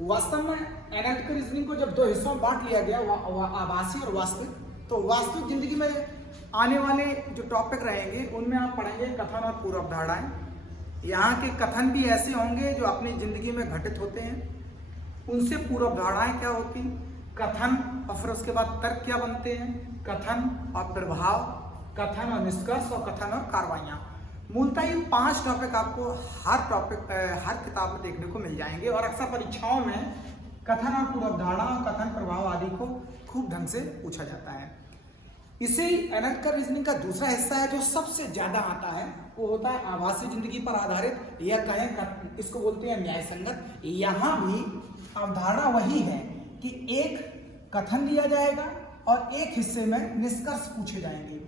वास्तव में analytical reasoning को जब दो हिस्सों में बांट लिया गया, आभासी और वास्तविक, तो वास्तविक जिंदगी में आने वाले जो टॉपिक रहेंगे उनमें आप पढ़ेंगे कथन और पूर्व अवधारणाएं। यहाँ के कथन भी ऐसे होंगे जो अपनी जिंदगी में घटित होते हैं, उनसे पूर्व अवधारणाएं क्या होती, कथन और फिर उसके बाद तर्क क्या बनते हैं, कथन और प्रभाव, कथन और निष्कर्ष, और कथन और कार्रवाइयाँ। मूलतः ये 5 टॉपिक आपको हर किताब में देखने को मिल जाएंगे और अक्सर परीक्षाओं में कथन और पूर्व अवधारणा, कथन, प्रभाव आदि को खूब ढंग से पूछा जाता है। इसी एनालिटिकल रीजनिंग का दूसरा हिस्सा है जो सबसे ज्यादा आता है, वो होता है आभासी जिंदगी पर आधारित, या कहें इसको बोलते हैं न्याय संगत। यहाँ भी अवधारणा वही है कि एक कथन दिया जाएगा और एक हिस्से में निष्कर्ष पूछे जाएंगे।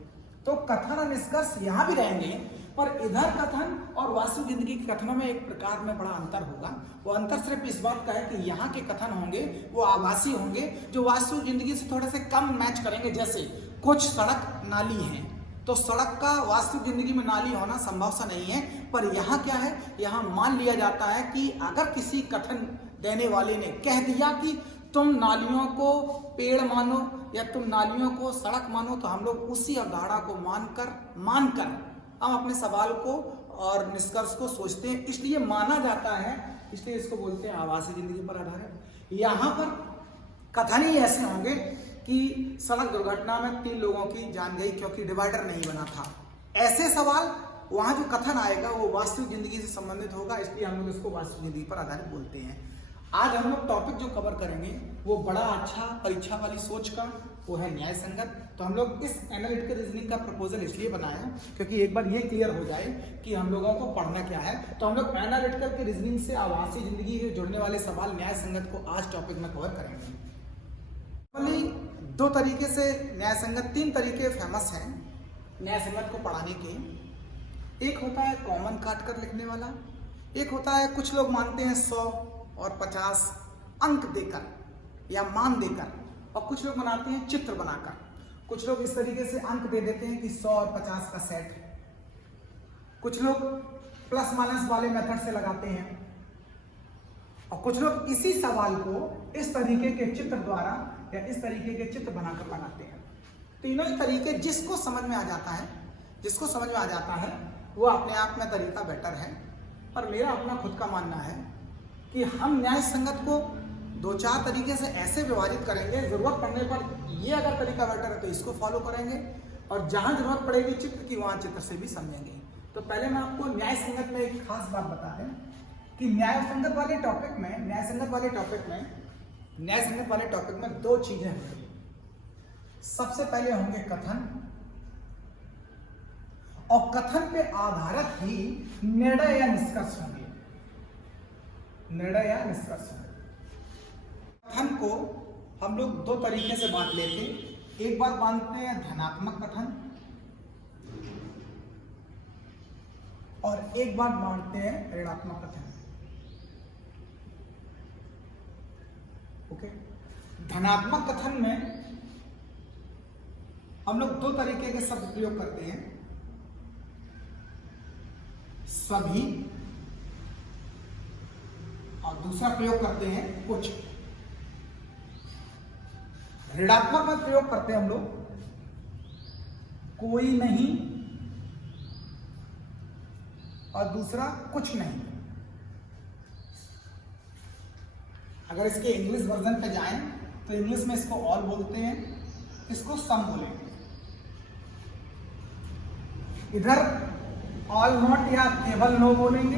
तो कथन और निष्कर्ष यहाँ भी रहेंगे, पर इधर कथन और वास्तविक जिंदगी के कथनों में एक प्रकार में बड़ा अंतर होगा। वो अंतर सिर्फ इस बात का है कि यहाँ के कथन होंगे वो आभासी होंगे, जो वास्तविक जिंदगी से थोड़े से कम मैच करेंगे। जैसे कुछ सड़क नाली हैं, तो सड़क का वास्तविक जिंदगी में नाली होना संभव सा नहीं है, पर यहाँ क्या है, यहाँ मान लिया जाता है कि अगर किसी कथन देने वाले ने कह दिया कि तुम नालियों को पेड़ मानो या तुम नालियों को सड़क मानो, तो हम लोग उसी अवधारणा को मानकर हम अपने सवाल को और निष्कर्ष को सोचते हैं, इसलिए माना जाता है, इसलिए इसको बोलते हैं आभासी जिंदगी पर आधारित। यहाँ पर कथन ही ऐसे होंगे कि सड़क दुर्घटना में 3 लोगों की जान गई क्योंकि डिवाइडर नहीं बना था। ऐसे सवाल वहाँ जो कथन आएगा वो वास्तविक जिंदगी से संबंधित होगा, इसलिए हम लोग इसको वास्तविक जिंदगी पर आधारित बोलते हैं। आज हम लोग टॉपिक जो कवर करेंगे वो बड़ा अच्छा परीक्षा वाली सोच का, वो है न्याय संगत। तो हम लोग इस एनालिटिकल रीजनिंग का प्रपोजल इसलिए बनाया क्योंकि एक बार ये क्लियर हो जाए कि हम लोगों को पढ़ना क्या है। तो हम लोग एनालिटिकल की रीजनिंग से आभासी जिंदगी से जुड़ने वाले सवाल न्याय संगत को आज टॉपिक में कवर करेंगे। 2 तरीके से न्याय संगत, 3 तरीके फेमस हैं न्याय संगत को पढ़ाने के। एक होता है कॉमन काट कर लिखने वाला, एक होता है कुछ लोग मानते हैं 100 और 50 अंक देकर या मान देकर, और कुछ लोग बनाते हैं चित्र बनाकर। कुछ लोग इस तरीके से अंक दे देते हैं कि 100 और 50 का सेट। कुछ लोग प्लस माइनस वाले मेथड से लगाते हैं, और कुछ लोग इसी सवाल को इस तरीके के चित्र द्वारा या इस तरीके के चित्र बनाकर लगाते हैं। तीनों ही तरीके जिसको समझ में आ जाता है वो अपने आप में तरीका बेटर है। और मेरा अपना खुद का मानना है कि हम न्याय संगत को 2-4 तरीके से ऐसे विभाजित करेंगे, जरूरत पड़ने पर ये अगर तरीका बेटर है तो इसको फॉलो करेंगे, और जहां जरूरत पड़ेगी चित्र की वहां चित्र से भी समझेंगे। तो पहले मैं आपको न्याय संगत में एक खास बात बता दें कि न्याय संगत वाले टॉपिक में 2 चीजें होंगी। सबसे पहले होंगे कथन, और कथन पे आधारित ही निर्णय या निष्कर्ष होंगे। कथन को हम लोग 2 तरीके से बांट लेते हैं। एक बार बांटते हैं धनात्मक कथन और एक बार बांटते हैं ऋणात्मक कथन। ओके, धनात्मक कथन में हम लोग 2 तरीके के शब्द प्रयोग करते हैं, सभी, और दूसरा प्रयोग करते हैं कुछ। ऋणात्मक में प्रयोग करते हैं हम लोग कोई नहीं और दूसरा कुछ नहीं। अगर इसके इंग्लिश वर्जन पे जाएं तो इंग्लिश में इसको ऑल बोलते हैं, इसको सम बोलेंगे। इधर ऑल नॉट या केवल नो बोलेंगे,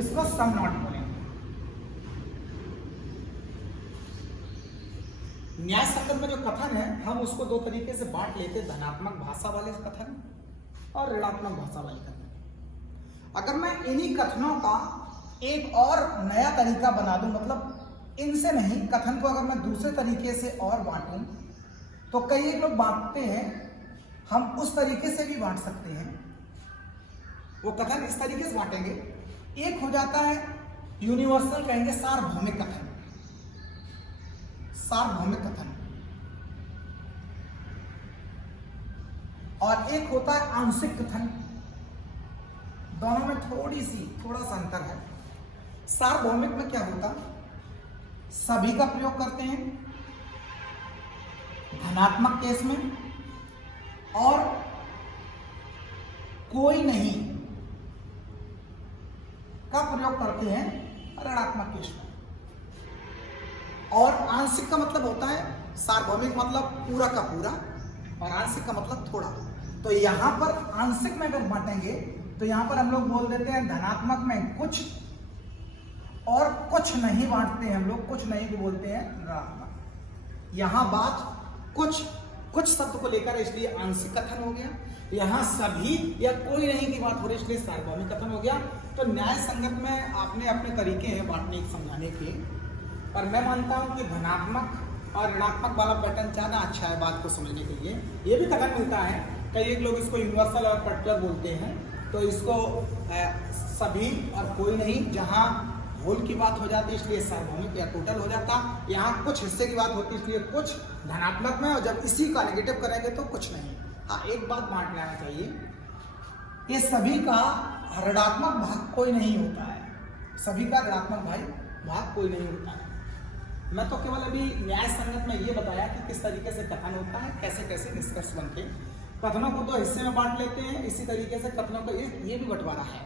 इसको सम नॉट बोलेंगे। न्याय संगत में जो कथन है हम उसको 2 तरीके से बांट लेते हैं, धनात्मक भाषा वाले कथन और ऋणात्मक भाषा वाले कथन। अगर मैं इन्हीं कथनों का एक और नया तरीका बना दूं, मतलब इनसे नहीं, कथन को अगर मैं दूसरे तरीके से और बांटूं, तो कई लोग बांटते हैं, हम उस तरीके से भी बांट सकते हैं। वो कथन इस तरीके से बांटेंगे। एक हो जाता है यूनिवर्सल, कहेंगे सार्वभौमिक कथन, और एक होता है आंशिक कथन। दोनों में थोड़ा सा अंतर है। सार्वभौमिक में क्या होता, सभी का प्रयोग करते हैं धनात्मक केस में, और कोई नहीं का प्रयोग करते हैं ऋणात्मक केस में। और आंशिक का मतलब होता है सार्वभौमिक, मतलब पूरा का पूरा, और आंशिक का मतलब थोड़ा। तो यहां पर आंशिक में अगर बांटेंगे तो यहां पर हम लोग बोल देते हैं धनात्मक में कुछ, और कुछ नहीं बांटते हैं हम लोग, कुछ नहीं को बोलते हैं ऋणात्मक। यहां बात कुछ शब्द को लेकर, इसलिए आंशिक कथन हो गया। यहां सभी या कोई नहीं की बात हो रही, इसलिए सार्वभौमिक कथन हो गया। तो न्याय संगत में आपने अपने तरीके हैं बांटने समझाने के, पर मैं मानता हूं कि धनात्मक और ऋणात्मक वाला पैटर्न ज्यादा अच्छा है बात को समझने के लिए। ये भी कथन मिलता है, कई एक लोग इसको यूनिवर्सल और पर्टिकुलर बोलते हैं, तो इसको सभी और कोई नहीं, जहां होल की बात हो जाती है इसलिए सार्वभौमिक या टोटल हो जाता। यहाँ कुछ हिस्से की बात होती है इसलिए कुछ धनात्मक में, और जब इसी का नेगेटिव करेंगे तो कुछ नहीं। हाँ, एक बात बांट लेना चाहिए, ये सभी का ऋणात्मक भाग कोई नहीं होता है, सभी का ऋणात्मक भाग कोई नहीं होता है। मैं तो केवल अभी न्याय संगत में ये बताया कि किस तरीके से कथन होता है, कैसे कैसे निष्कर्ष बनते हैं। कथनों को तो हिस्से में बांट लेते हैं, इसी तरीके से कथनों का ये भी बंटवारा है।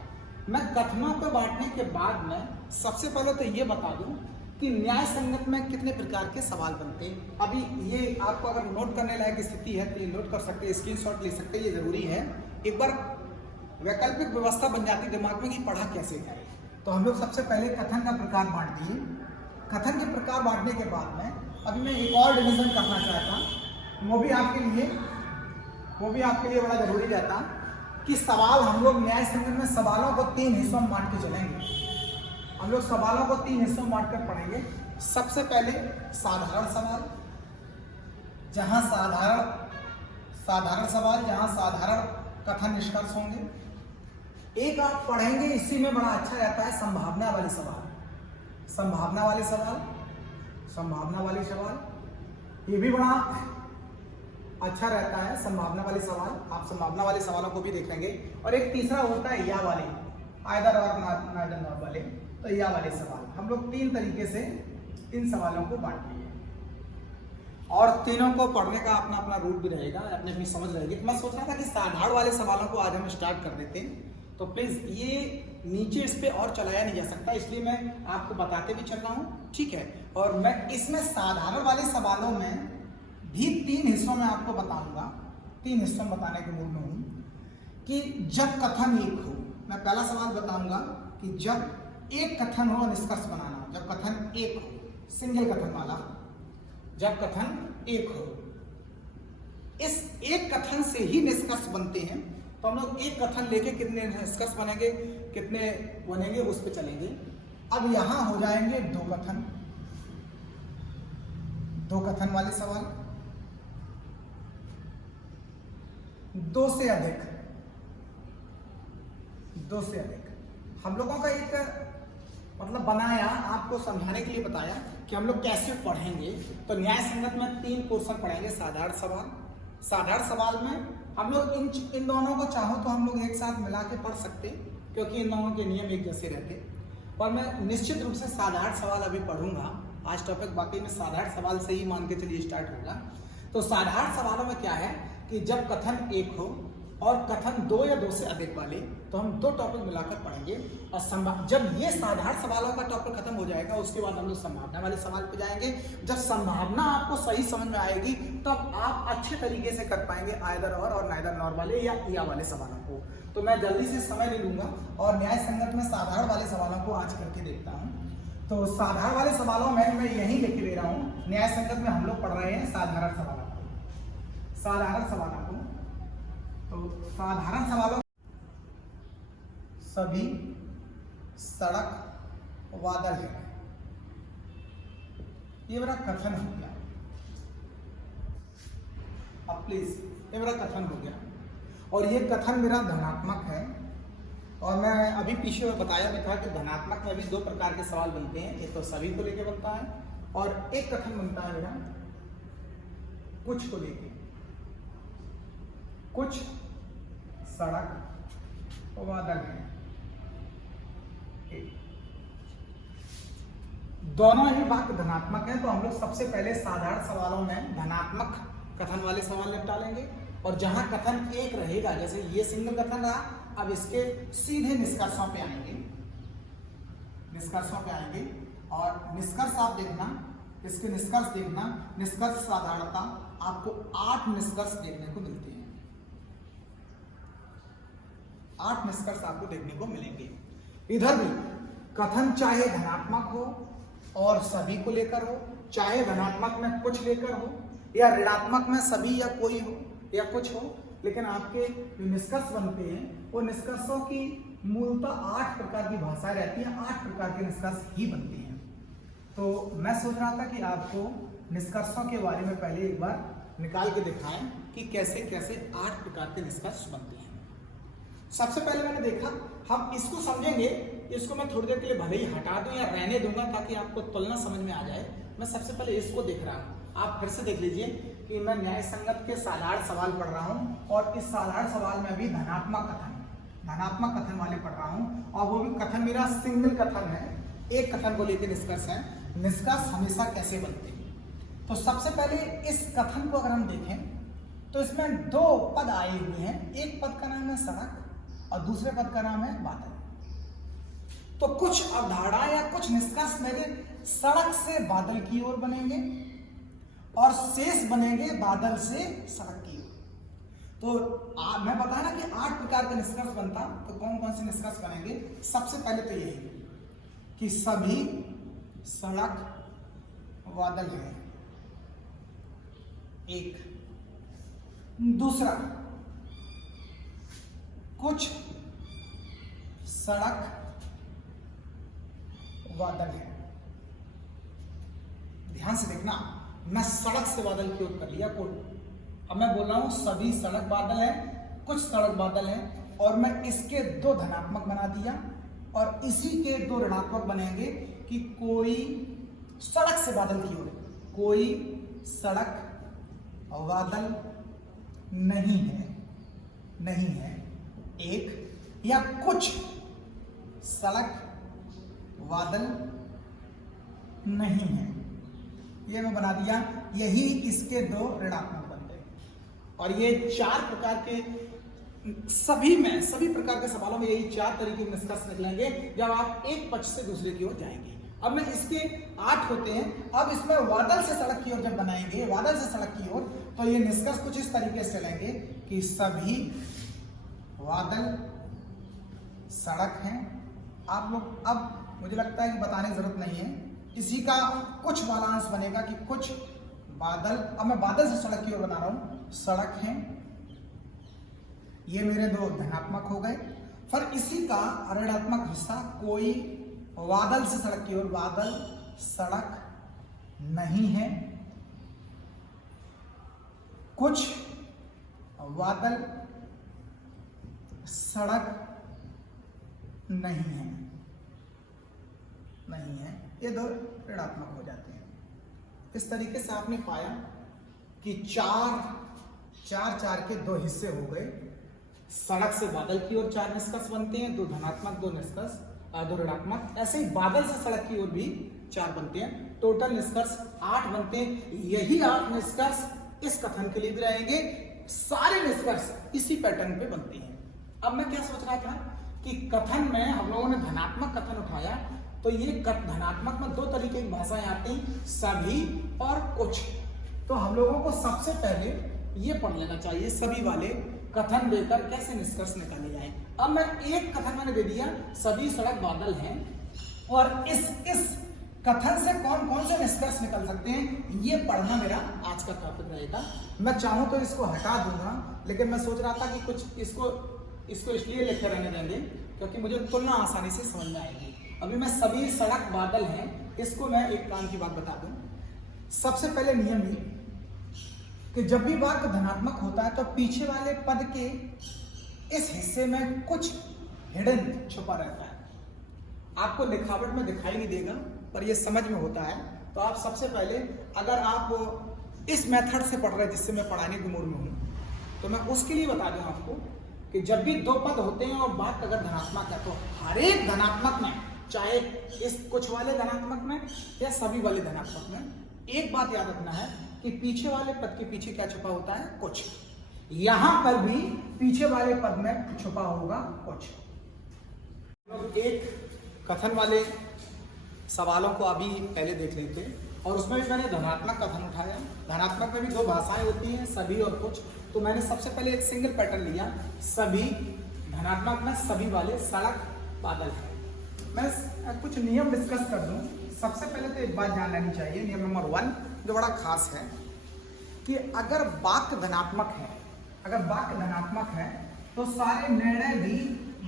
मैं कथनों को बांटने के बाद में सबसे पहले तो ये बता दूं कि न्याय संगत में कितने प्रकार के सवाल बनते हैं। अभी ये आपको अगर नोट करने लायक स्थिति है तो ये नोट कर सकते हैं, स्क्रीनशॉट ले सकते हैं, ये जरूरी है। एक बार वैकल्पिक व्यवस्था बन जाती दिमाग में कि पढ़ा कैसे जाए। तो हम लोग सबसे पहले कथन का प्रकार बांट दिए। कथन के प्रकार बांटने के बाद में अभी मैं एक और डिवीजन करना चाहता हूँ, वो भी आपके लिए बड़ा जरूरी रहता कि सवाल हम लोग न्याय संगत में सवालों को 3 हिस्सों में बांट के चलेंगे। हम लोग सवालों को 3 हिस्सों में बांट कर पढ़ेंगे। सबसे पहले साधारण सवाल, जहां साधारण सवाल जहां साधारण कथन निष्कर्ष होंगे। एक आप पढ़ेंगे, इसी में बड़ा अच्छा रहता है संभावना वाले सवाल, ये भी बड़ा अच्छा रहता है। संभावना वाले सवाल, आप संभावना वाले सवालों को भी देखेंगे। और एक तीसरा होता है या वाले, आइदर और नाइदर नॉट वाले, तो या वाले सवाल। हम लोग 3 तरीके से इन सवालों को बांट लिए, और तीनों को पढ़ने का अपना अपना रूट भी रहेगा, अपनी अपनी समझ रहेगी। तो मैं सोच रहा था कि साधारण वाले सवालों को आज हम स्टार्ट कर देते हैं। तो प्लीज ये नीचे इस पे और चलाया नहीं जा सकता, इसलिए मैं आपको बताते भी चल रहा हूँ, ठीक है। और मैं इसमें साधारण वाले सवालों में भी 3 हिस्सों में आपको बताऊंगा, 3 हिस्सों में बताने के मूड में हूं कि जब कथन एक हो। मैं पहला सवाल बताऊंगा कि जब एक कथन हो निष्कर्ष बनाना, जब कथन एक हो, सिंगल कथन वाला, जब कथन एक हो। इस एक कथन से ही निष्कर्ष बनते हैं। तो हम लोग एक कथन लेके कितने निष्कर्ष बनेंगे, कितने बनेंगे, उस पर चलेंगे। अब यहां हो जाएंगे 2 कथन वाले सवाल, 2 से अधिक हम लोगों का एक मतलब बनाया, आपको समझाने के लिए बताया कि हम लोग कैसे पढ़ेंगे। तो न्याय संगत में 3 पोर्शन पढ़ेंगे। साधारण सवाल में हम लोग इन दोनों को चाहो तो हम लोग एक साथ मिला के पढ़ सकते, क्योंकि इन दोनों के नियम एक जैसे रहते। और मैं निश्चित रूप से साधारण सवाल अभी पढ़ूंगा। आज टॉपिक बाकी में साधारण सवाल से ही मान के चलिए स्टार्ट होगा। तो साधारण सवालों में क्या है कि जब कथन एक हो और कथन 2 या 2 से अधिक वाले, तो हम 2 टॉपिक मिलाकर पढ़ेंगे। और जब ये साधारण सवालों का टॉपिक खत्म हो जाएगा, उसके बाद हम लोग संभावना वाले सवाल पे जाएंगे। जब संभावना आपको सही समझ में आएगी तब आप अच्छे तरीके से कर पाएंगे आइदर और नाइदर नॉर वाले या वाले सवालों को। तो मैं जल्दी से समय ले लूंगा और न्याय संगत में साधारण वाले सवालों को आज करके देखता हूँ। तो साधारण वाले सवालों में मैं यही लिख दे रहा हूँ। न्याय संगत में हम लोग पढ़ रहे हैं साधारण सवालों को। तो साधारण सवालों, सभी सड़क वादल है, ये मेरा कथन हो गया। अब प्लीज ये मेरा कथन हो गया, और ये कथन मेरा धनात्मक है। और मैं अभी पीछे में बताया भी था कि धनात्मक में भी 2 प्रकार के सवाल बनते हैं। एक तो सभी को लेके बनता है, और एक कथन बनता है मेरा कुछ को लेके। कुछ सड़क वादल है, दोनों ही वाक्य धनात्मक हैं, तो हम लोग सबसे पहले साधारण सवालों में धनात्मक कथन वाले सवाल निपटा लेंगे, और जहां कथन एक रहेगा, जैसे ये सिंगल कथन रहा, अब इसके सीधे निष्कर्षों पे आएंगे, निष्कर्षों पे आएंगे। और निष्कर्ष आप देखना, इसके निष्कर्ष देखना, निष्कर्ष साधारणता आपको 8 निष्कर्ष देखने को मिलते हैं, 8 निष्कर्ष आपको देखने को मिलेंगे। इधर भी कथन चाहे धनात्मक हो और सभी को लेकर हो, चाहे धनात्मक में कुछ लेकर हो, या ऋणात्मक में सभी या कोई हो या कुछ हो, लेकिन आपके जो निष्कर्ष बनते हैं वो निष्कर्षों की मूलतः 8 प्रकार की भाषाएं रहती हैं, 8 प्रकार के निष्कर्ष ही बनते हैं। तो मैं सोच रहा था कि आपको निष्कर्षों के बारे में पहले एक बार निकाल के दिखाएं कि कैसे कैसे 8 प्रकार के निष्कर्ष बनते हैं। सबसे पहले मैंने देखा, हम इसको समझेंगे, इसको मैं थोड़ी देर के लिए भले ही हटा दूं या रहने दूंगा ताकि आपको तुलना समझ में आ जाए। मैं सबसे पहले इसको देख रहा हूं, आप फिर से देख लीजिए कि मैं न्याय संगत के साधारण सवाल पढ़ रहा हूं, और इस साधारण सवाल में भी धनात्मक कथन वाले पढ़ रहा हूं, और वो भी कथन मेरा सिंगल कथन है, एक कथन को लेकर निष्कर्ष है। निष्कर्ष हमेशा कैसे बनते हैं, तो सबसे पहले इस कथन को अगर हम देखें तो इसमें 2 पद आए हुए हैं, एक पद का नाम है सड़क और दूसरे पद का नाम है बादल। तो कुछ अवधारणा या कुछ निष्कर्ष मेरे सड़क से बादल की ओर बनेंगे और शेष बनेंगे बादल से सड़क की ओर। तो मैं बताया ना कि 8 प्रकार का निष्कर्ष बनता, तो कौन कौन से निष्कर्ष बनेंगे। सबसे पहले तो यही कि सभी सड़क बादल है, एक। दूसरा, कुछ सड़क बादल है। ध्यान से देखना, मैं सड़क से बादल की ओर कर लिया कोट, अब मैं बोल रहा हूं सभी सड़क बादल है, कुछ सड़क बादल है, और मैं इसके 2 धनात्मक बना दिया और इसी के 2 ऋणात्मक बनेंगे कि कोई सड़क से बादल की ओर, कोई सड़क बादल नहीं है, एक, या कुछ सड़क बादल नहीं है, ये मैं बना दिया। यही इसके 2 ऋणात्मक बन गए, और ये 4 प्रकार के सभी प्रकार के सवालों में यही 4 तरीके के निष्कर्ष निकलेंगे जब आप एक पक्ष से दूसरे की ओर जाएंगे। अब मैं इसके 8 होते हैं, अब इसमें बादल से सड़क की ओर जब बनाएंगे, बादल से सड़क की ओर, तो ये निष्कर्ष कुछ इस तरीके से चलेंगे कि सभी बादल सड़क हैं। आप लोग, अब मुझे लगता है कि बताने की जरूरत नहीं है, इसी का कुछ वालांश बनेगा कि कुछ बादल, अब मैं बादल से सड़क की ओर बना रहा हूं, सड़क हैं, ये मेरे 2 धनात्मक हो गए। फिर इसी का ऋणात्मक हिस्सा, कोई बादल से सड़क की ओर, बादल सड़क नहीं है, कुछ बादल सड़क नहीं है, ये 2 ऋणात्मक हो जाते हैं। इस तरीके से आपने पाया कि 4 के 2 हिस्से हो गए। सड़क से बादल की ओर 4 निष्कर्ष बनते हैं, 2 धनात्मक 2 निष्कर्ष 2 ऋणात्मक। ऐसे ही बादल से सड़क की ओर भी 4 बनते हैं, टोटल निष्कर्ष 8 बनते हैं। यही 8 निष्कर्ष इस कथन के लिए भी रहेंगे, सारे निष्कर्ष इसी पैटर्न पे बनते हैं। अब मैं क्या सोच रहा था कि कथन में हम लोगों ने धनात्मक कथन उठाया, तो ये धनात्मक में 2 तरीके की भाषाएं आती हैं, सभी और कुछ। तो हम लोगों को सबसे पहले ये पढ़ लेना चाहिए, सभी वाले कथन देकर कैसे निष्कर्ष निकाले जाए। अब मैं एक कथन मैंने दे दिया, सभी सड़क बादल हैं, और इस कथन से कौन कौन से निष्कर्ष निकल सकते हैं, ये पढ़ना मेरा आज का टॉपिक रहेगा। मैं चाहूं तो इसको हटा दूंगा, लेकिन मैं सोच रहा था कि कुछ इसको इसलिए लिखे रहने देंगे क्योंकि मुझे तुलना आसानी से समझ में आएगी। अभी मैं सभी सड़क बादल हैं, इसको मैं एक काम की बात बता दूं। सबसे पहले नियम ये कि जब भी वाक्य धनात्मक होता है तो पीछे वाले पद के इस हिस्से में कुछ हिडन छुपा रहता है, आपको लिखावट में दिखाई नहीं देगा पर ये समझ में होता है। तो आप सबसे पहले, अगर आप इस मेथड से पढ़ रहे हैं जिससे मैं पढ़ाने के मूड में हूं, तो मैं उसके लिए बता दूं आपको कि जब भी 2 पद होते हैं और वाक्य अगर धनात्मक है तो हर एक धनात्मक में चाहे इस कुछ वाले धनात्मक में या सभी वाले धनात्मक में। एक बात याद रखना है कि पीछे वाले पद के पीछे क्या छुपा होता है, कुछ। यहां पर भी पीछे वाले पद में छुपा होगा कुछ। एक कथन वाले सवालों को अभी पहले देख लेते हैं, और उसमें भी मैंने धनात्मक कथन उठाया। धनात्मक में भी दो भाषाएं होती हैं, सभी और कुछ। तो मैंने सबसे पहले एक सिंगल पैटर्न लिया, सभी। धनात्मक में सभी वाले सड़क बादल है। मैं कुछ नियम डिस्कस कर दूं। सबसे पहले तो एक बात जान लेनी चाहिए, नियम नंबर 1 जो बड़ा खास है, कि अगर वाक्य धनात्मक है, अगर वाक्य धनात्मक है तो सारे निर्णय भी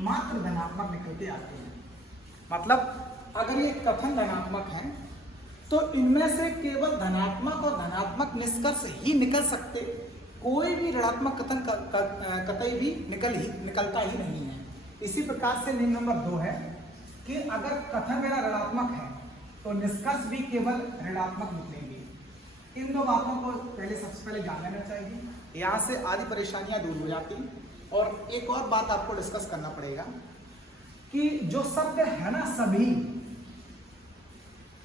मात्र धनात्मक निकल के आते हैं। मतलब अगर ये कथन धनात्मक है तो इनमें से केवल धनात्मक और धनात्मक निष्कर्ष ही निकल सकते, कोई भी ऋणात्मक कथन कतई भी निकलता ही नहीं है। इसी प्रकार से नियम नंबर 2 है कि अगर कथन मेरा ऋणात्मक है तो निष्कर्ष भी केवल ऋणात्मक निकलेंगे। इन दो बातों को पहले सबसे पहले जान लेना चाहिए, यहाँ से आधी परेशानियां दूर हो जाती। और एक और बात आपको डिस्कस करना पड़ेगा कि जो शब्द है ना सभी,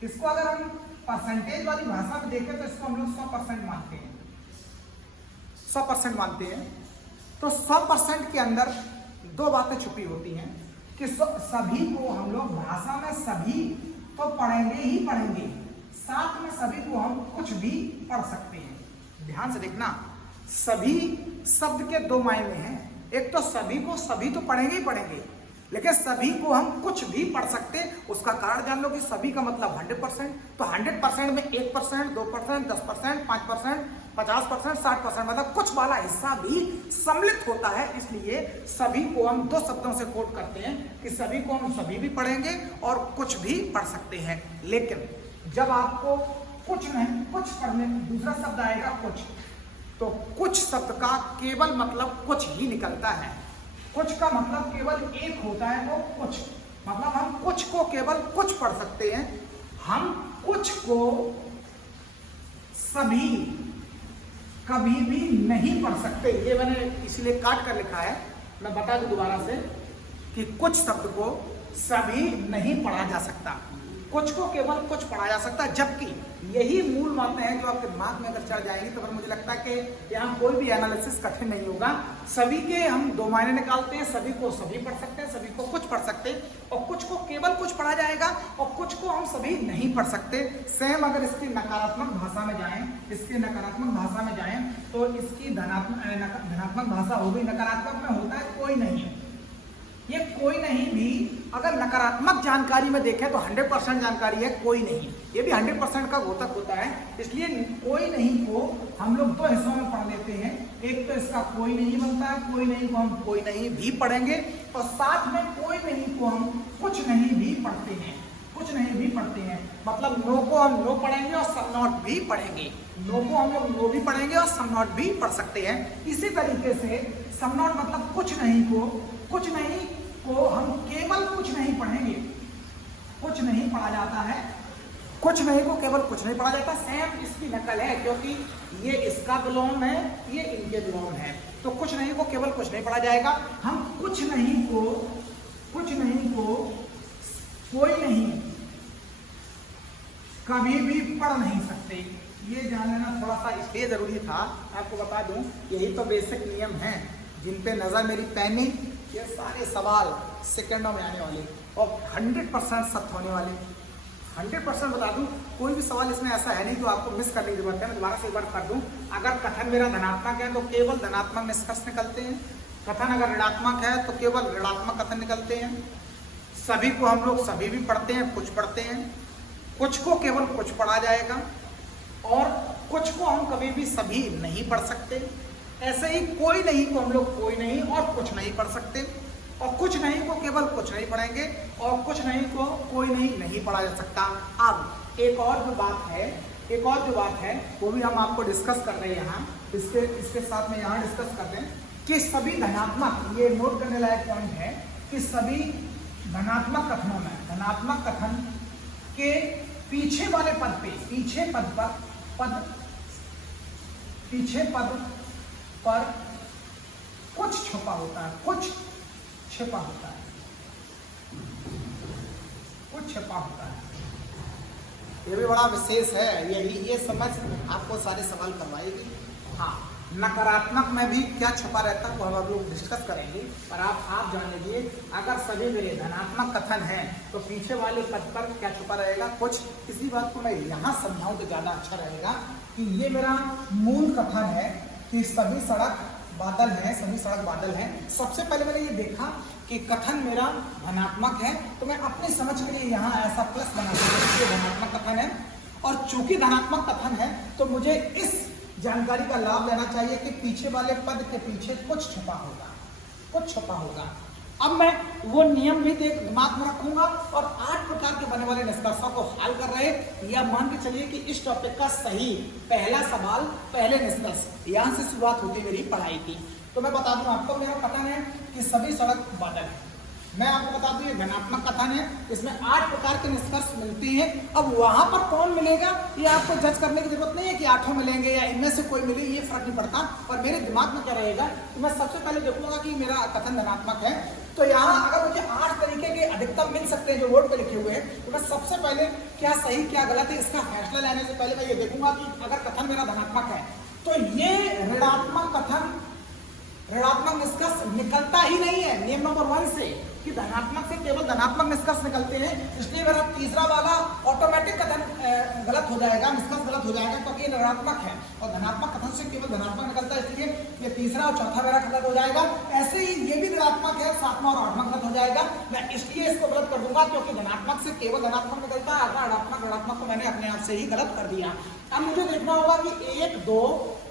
इसको अगर हम परसेंटेज वाली भाषा में देखें तो इसको हम लोग 100% मानते हैं, 100% मानते हैं। तो 100% के अंदर दो बातें छुपी होती हैं कि सभी को हम लोग भाषा में सभी तो पढ़ेंगे ही पढ़ेंगे, साथ में सभी को हम कुछ भी पढ़ सकते हैं। ध्यान से देखना, सभी शब्द के दो मायने हैं। एक तो सभी को सभी तो पढ़ेंगे ही पढ़ेंगे, लेकिन सभी को हम कुछ भी पढ़ सकते। उसका कारण जान लो कि सभी का मतलब 100%। तो 100% में 1%, 2%, 10%, 5%, 50%, 60%, मतलब कुछ वाला हिस्सा भी सम्मिलित होता है। इसलिए सभी को हम दो शब्दों से कोट करते हैं कि सभी को हम सभी भी पढ़ेंगे और कुछ भी पढ़ सकते हैं। लेकिन जब आपको कुछ नहीं कुछ पढ़ने, दूसरा शब्द आएगा कुछ, तो कुछ शब्द का केवल मतलब कुछ ही निकलता है। कुछ का मतलब केवल एक होता है, वो कुछ। मतलब हम कुछ को केवल कुछ पढ़ सकते हैं, हम कुछ को सभी कभी भी नहीं पढ़ सकते। ये मैंने इसलिए काट कर लिखा है, मैं बता दूं दोबारा से कि कुछ शब्द को सभी नहीं पढ़ा जा सकता, कुछ को केवल कुछ पढ़ा जा सकता है। जबकि यही मूल बातें हैं जो आपके दिमाग में अगर चढ़ जाएंगी तो फिर मुझे लगता है कि यहाँ कोई भी एनालिसिस कठिन नहीं होगा। सभी के हम दो मायने निकालते हैं, सभी को सभी पढ़ सकते हैं, सभी को कुछ पढ़ सकते हैं, और कुछ को केवल कुछ पढ़ा जाएगा और कुछ को हम सभी नहीं पढ़ सकते। सेम अगर इसकी नकारात्मक भाषा में जाएं, इसकी नकारात्मक भाषा में जाएं तो इसकी धनात्मक भाषा हो गई। नकारात्मक में होता है कोई नहीं। ये कोई नहीं भी अगर नकारात्मक जानकारी में देखें तो 100% जानकारी है कोई नहीं, ये भी 100% का घोतक होता है। इसलिए कोई नहीं को हम लोग दो हिस्सों में पढ़ लेते हैं। एक तो इसका कोई नहीं बनता है, कोई नहीं को हम कोई नहीं भी पढ़ेंगे, और साथ में कोई नहीं को हम कुछ नहीं भी पढ़ते हैं, कुछ नहीं भी पढ़ते हैं। मतलब नो को हम नो पढ़ेंगे और सम नॉट भी पढ़ेंगे, नो को हम लोग नो भी पढ़ेंगे और सम नॉट भी पढ़ सकते हैं। इसी तरीके से सम नॉट मतलब कुछ नहीं को हम केवल कुछ नहीं पढ़ेंगे, कुछ नहीं पढ़ा जाता है, कुछ नहीं को केवल कुछ नहीं पढ़ा जाता। सेम इसकी नकल है, क्योंकि ये इसका विलोम है, ये इनके विलोम है। तो कुछ नहीं को केवल कुछ नहीं पढ़ा जाएगा। हम कुछ नहीं को कोई नहीं कभी भी पढ़ नहीं सकते। ये जान लेना थोड़ा सा इसलिए जरूरी था, आपको बता दूं यही तो बेसिक नियम हैं जिन पे नजर मेरी पैनी। ये सारे सवाल सेकंडों में आने वाले और 100% सत्य होने वाले। 100% बता दूं, कोई भी सवाल इसमें ऐसा है नहीं जो आपको मिस करने की जरूरत है। मैं दोबारा से एक बार कर दूं, अगर कथन मेरा धनात्मक है तो केवल धनात्मक निष्कर्ष निकलते हैं। कथन अगर ऋणात्मक है तो केवल ऋणात्मक कथन निकलते हैं। सभी को हम लोग सभी भी पढ़ते हैं, कुछ पढ़ते हैं, कुछ को केवल कुछ पढ़ा जाएगा, और कुछ को हम कभी भी सभी नहीं पढ़ सकते। ऐसे ही कोई नहीं को हम लोग कोई नहीं और कुछ नहीं पढ़ सकते, और कुछ नहीं को केवल कुछ नहीं पढ़ेंगे, और कुछ नहीं को कोई नहीं पढ़ा जा सकता। अब एक और जो बात है वो भी हम आपको डिस्कस कर रहे हैं यहाँ, इसके साथ में यहाँ डिस्कस करते हैं कि सभी धनात्मक, ये नोट करने लायक पॉइंट है कि सभी धनात्मक कथनों में, धनात्मक कथन के पीछे वाले पद पे, पीछे पद पर कुछ छुपा होता है, कुछ छिपा होता है। कुछ छिपा होता है। ये भी बड़ा विशेष है, यही ये समझ आपको सारे सवाल करवाएगी। हाँ, नकारात्मक में भी क्या छुपा रहता है वो हम लोग डिस्कस करेंगे। पर आप जान लीजिए, अगर सभी मेरे धनात्मक कथन है तो पीछे वाले पद पर क्या छुपा रहेगा कुछ। इसी बात को मैं यहाँ समझाऊं तो ज्यादा अच्छा रहेगा कि ये मेरा मूल कथन है कि सभी सड़क बादल हैं, सभी सड़क बादल हैं। सबसे पहले मैंने ये देखा कि कथन मेरा धनात्मक है, तो मैं अपनी समझ के लिए यहाँ ऐसा प्लस बना सकता हूँ, धनात्मक कथन है। और चूंकि धनात्मक कथन है तो मुझे इस जानकारी का लाभ लेना चाहिए कि पीछे वाले पद के पीछे कुछ छुपा होगा, कुछ छुपा होगा। अब मैं वो नियम भी दिमाग में रखूंगा और 8 प्रकार के बने वाले निष्कर्षों को हल कर रहे, या मान के चलिए कि इस टॉपिक का सही पहला सवाल, पहले निष्कर्ष, यहां से शुरुआत होती मेरी पढ़ाई की। तो मैं बता दूं आपको, मेरा कथन है कि सभी सड़क बादल है। मैं आपको बता दूं ये धनात्मक कथन है, इसमें 8 प्रकार के निष्कर्ष मिलते हैं। अब वहां पर कौन मिलेगा ये आपको जज करने की जरूरत नहीं है कि 8 मिलेंगे या इनमें से कोई मिले, ये फर्क नहीं पड़ता। और मेरे दिमाग में क्या रहेगा कि मैं सबसे पहले देखूंगा कि मेरा कथन धनात्मक है, तो यहाँ अगर मुझे 8 तरीके के अधिकतम मिल सकते हैं जो बोर्ड पे लिखे हुए हैं, तो मैं सबसे पहले क्या सही क्या गलत है इसका फैसला लेने से पहले मैं ये देखूंगा कि अगर कथन मेरा धनात्मक है तो ये ऋणात्मक कथन, ऋणात्मक निष्कर्ष निकलता ही नहीं है नियम नंबर 1 से, कि धनात्मक से केवल धनात्मक निष्कर्ष निकलते हैं। इसलिए मेरा तीसरा वाला ऑटोमेटिक कथन गलत हो जाएगा, निष्कर्ष गलत हो जाएगा, क्योंकि ये ऋणात्मक है और धनात्मक कथन से केवल धनात्मक निकलता है, इसलिए ये तीसरा और चौथा मेरा गलत हो जाएगा। ऐसे ही ये भी ऋणात्मक है, 7वां और 8वां गलत हो जाएगा। मैं इसलिए इसको गलत कर दूंगा क्योंकि धनात्मक से केवल धनात्मक निकलता है, ऋणात्मक को मैंने अपने आप से ही गलत कर दिया। अब मुझे देखना होगा कि 1 2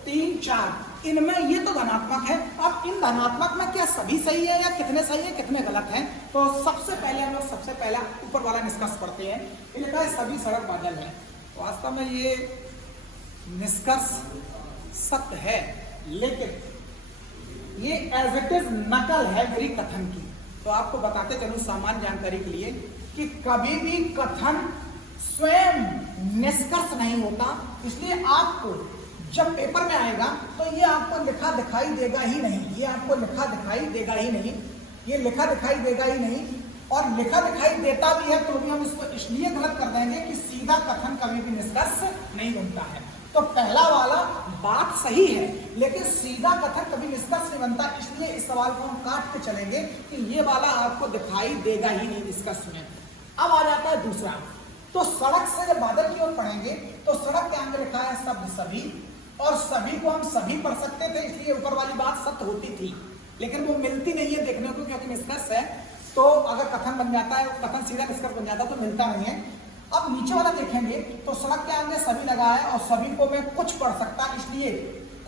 3 4 इनमें ये तो धनात्मक है। अब इन धनात्मक में क्या सभी सही है या कितने सही है कितने गलत हैं? तो सबसे पहले हम लोग सबसे पहला ऊपर वाला निष्कर्ष पढ़ते हैं। ये लिखा है सभी सड़क बादल है। वास्तव में ये निष्कर्ष सत्य है, लेकिन ये एज इट इज नकल है मेरी कथन की। तो आपको बताते चलूं सामान्य जानकारी के लिए कि कभी भी कथन स्वयं निष्कर्ष नहीं होता, इसलिए आपको जब पेपर में आएगा तो ये आपको लिखा दिखाई देगा ही नहीं, ये आपको लिखा दिखाई देगा ही नहीं, ये लिखा दिखाई देगा ही नहीं। और लिखा दिखाई देता भी है तो भी हम इसको इसलिए गलत कर देंगे कि सीधा कथन कभी भी निष्कर्ष नहीं बनता है। तो पहला वाला बात सही है, लेकिन सीधा कथन कभी निष्कर्ष नहीं बनता, इसलिए इस सवाल को हम काट के चलेंगे कि ये वाला आपको दिखाई देगा ही नहीं निष्कर्ष में। अब आ जाता है दूसरा। तो सड़क से जब बादल की ओर पढ़ेंगे तो सड़क के आगे लिखा है शब्द सभी, और सभी को हम सभी पढ़ सकते थे, इसलिए ऊपर वाली बात सत्य होती थी, लेकिन वो मिलती नहीं है देखने को, क्योंकि निष्कर्ष है। तो अगर कथन बन जाता है, कथन सीधा निष्कर्ष बन जाता है तो मिलता नहीं है। अब नीचे वाला देखेंगे तो सड़क के आगे सभी लगा है और सभी को मैं कुछ पढ़ सकता, इसलिए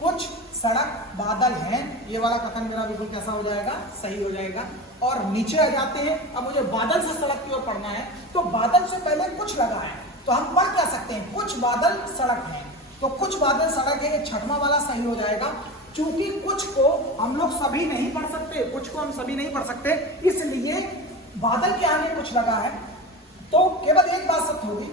कुछ सड़क बादल हैं। ये वाला कथन मेरा बिल्कुल कैसा हो जाएगा, सही हो जाएगा। और नीचे आ जाते हैं, अब मुझे बादल से सड़क की ओर पढ़ना है, तो बादल से पहले कुछ लगा है, तो हम पढ़ क्या सकते हैं, कुछ बादल सड़क है। तो कुछ बादल सड़क है, ये 6वां वाला सही हो जाएगा। चूंकि कुछ को हम लोग सभी नहीं पढ़ सकते, कुछ को हम सभी नहीं पढ़ सकते, इसलिए बादल के आगे कुछ लगा है, तो केवल एक बात सत्य होगी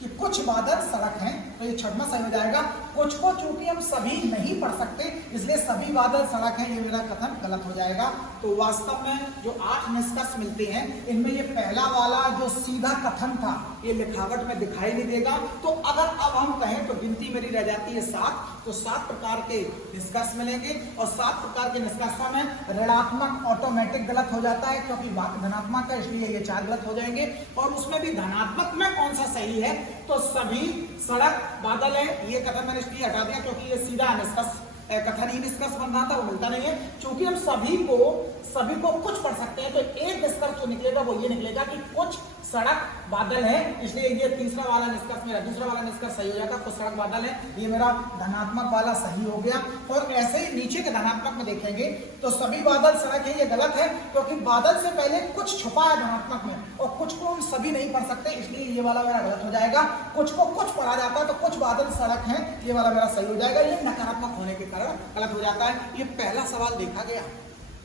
कि कुछ बादल सड़क हैं, तो ये 6वां सही हो जाएगा। कुछ को चूंकि हम सभी नहीं पढ़ सकते, इसलिए सभी बादल सड़क हैं, ये मेरा कथन गलत हो जाएगा। तो वास्तव में जो 8 निष्कर्ष मिलते हैं, इनमें ये पहला वाला जो सीधा कथन था ये लिखावट में दिखाई नहीं देगा। तो अगर अब हम कहें तो गिनती मेरी रह जाती है 7, तो 7 प्रकार के निष्कर्ष मिलेंगे और 7 प्रकार के निष्कर्षों में ऋणात्मक ऑटोमेटिक गलत हो जाता है, क्योंकि धनात्मक है, इसलिए ये 4 गलत हो जाएंगे। और उसमें भी धनात्मक में कौन सा सही है, तो सभी सड़क बादल है, ये कथन मैंने इसलिए हटा दिया क्योंकि ये सीधा निष्कर्ष कथन ही निष्कर्ष बन रहा था, वो मिलता नहीं है। क्योंकि हम सभी को कुछ पढ़ सकते हैं, तो एक निष्कर्ष जो निकलेगा वो ये निकलेगा कि कुछ सड़क बादल है, इसलिए ये तीसरा वाला निष्कर्ष मेरा, दूसरा वाला निष्कर्ष सही हो जाएगा, कुछ सड़क बादल है, ये मेरा धनात्मक वाला सही हो गया। और ऐसे ही नीचे के धनात्मक में देखेंगे तो सभी बादल सड़क है, ये गलत है, क्योंकि बादल से पहले कुछ छुपा है धनात्मक में, और कुछ को हम सभी नहीं पढ़ सकते, इसलिए ये वाला मेरा गलत हो जाएगा। कुछ को कुछ पढ़ा जाता है, तो कुछ बादल सड़क है, ये वाला मेरा सही हो जाएगा। ये नकारात्मक होने के कारण गलत हो जाता है। ये पहला सवाल देखा गया,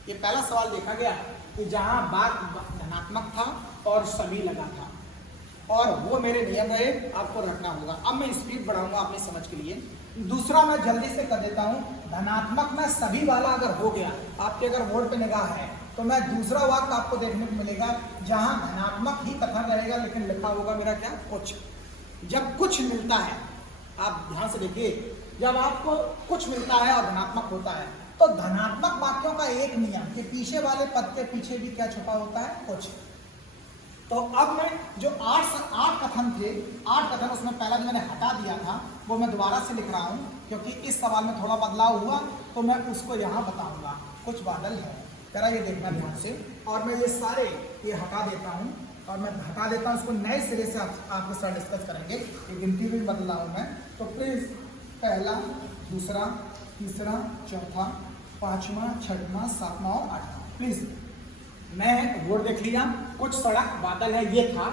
ये पहला सवाल देखा गया कि जहां बात धनात्मक था और सभी लगा था, और वो मेरे नियम रहे, आपको रखना होगा। अब मैं स्पीड बढ़ाऊंगा अपनी समझ के लिए। दूसरा मैं जल्दी से कर देता हूं, धनात्मक में सभी वाला अगर हो गया, आपके अगर बोर्ड पे निगाह है तो मैं दूसरा वाक्य आपको देखने को मिलेगा जहां धनात्मक ही कथन रहेगा लेकिन लिखा होगा मेरा क्या, कुछ। जब कुछ मिलता है, आप ध्यान से देखिए, जब आपको कुछ मिलता है और धनात्मक होता है तो धनात्मक वाक्यों का एक नियम कि पीछे वाले पद के पीछे भी क्या छुपा होता है, कुछ। तो अब मैं जो आठ कथन थे, 8 कथन, उसमें पहला जो मैंने हटा दिया था वो मैं दोबारा से लिख रहा हूं क्योंकि इस सवाल में थोड़ा बदलाव हुआ तो मैं उसको यहाँ बताऊंगा। कुछ बादल है, जरा ये देखना ध्यान से, और मैं ये सारे ये हटा देता हूँ और मैं हटा देता हूँ उसको, नए सिरे से आपके साथ डिस्कस करेंगे। ये गिनती भी बदला हूँ मैं, तो प्लीज पहला, दूसरा, तीसरा, चौथा, पांचवा, छठवां, सातवां और आठवां, प्लीज। मैं वर्ड देख लिया, कुछ सड़क बादल है, ये था,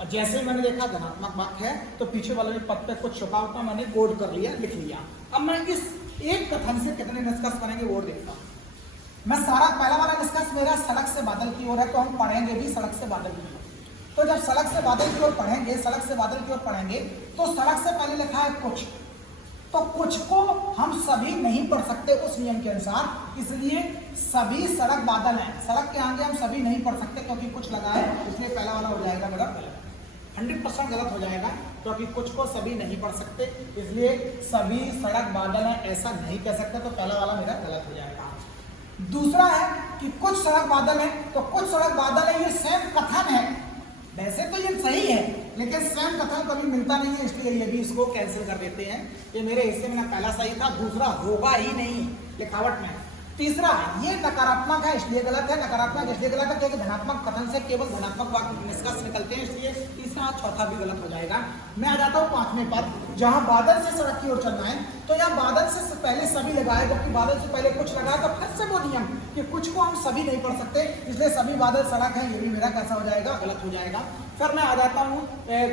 और जैसे मैंने देखा धनात्मक वाक्य है तो पीछे वाले पद पे कुछ छुपा होता, मैंने कोड कर लिया, लिख लिया। अब मैं इस एक कथन से कितने निष्कर्ष बनेंगे वर्ड देखता हूँ। मैं सारा पहला वाला निष्कर्ष मेरा सड़क से बादल की ओर है, तो हम पढ़ेंगे भी सड़क से बादल की ओर। तो जब सड़क से बादल की ओर पढ़ेंगे, सड़क से बादल की ओर पढ़ेंगे, तो सड़क से पहले लिखा है कुछ, तो कुछ को हम सभी नहीं पढ़ सकते उस नियम के अनुसार, इसलिए सभी सड़क बादल हैं, सड़क के आगे हम सभी नहीं पढ़ सकते क्योंकि कुछ लगा है, इसलिए पहला वाला हो जाएगा मेरा गलत, 100% गलत हो जाएगा क्योंकि कुछ को सभी नहीं पढ़ सकते, इसलिए सभी सड़क बादल हैं ऐसा नहीं कह सकते, तो पहला वाला मेरा गलत हो जाएगा। दूसरा है कि कुछ सड़क बादल है, तो कुछ सड़क बादल है, ये सेम कथन है, वैसे तो ये सही है लेकिन सेम कथन कभी मिलता नहीं है, इसलिए ये भी इसको कैंसिल कर देते हैं। ये मेरे हिस्से में ना पहला सही था, दूसरा होगा ही नहीं लिखावट में। तीसरा, ये नकारात्मक है इसलिए गलत है, नकारात्मक इसलिए गलत है क्योंकि धनात्मक कथन से केवल धनात्मक वाक्य निष्कर्ष निकलते हैं, इसलिए तीसरा चौथा भी गलत हो जाएगा। मैं आ जाता हूँ 5वें पद, जहां बादल से सड़क की ओर चलना है, तो यहाँ बादल से पहले सभी लगाए, जबकि बादल से पहले कुछ लगाए, तो फिर से वो नियम कि कुछ को हम सभी नहीं पढ़ सकते, इसलिए सभी बादल सड़क है, ये भी मेरा कैसा हो जाएगा, गलत हो जाएगा। फिर मैं आ जाता हूँ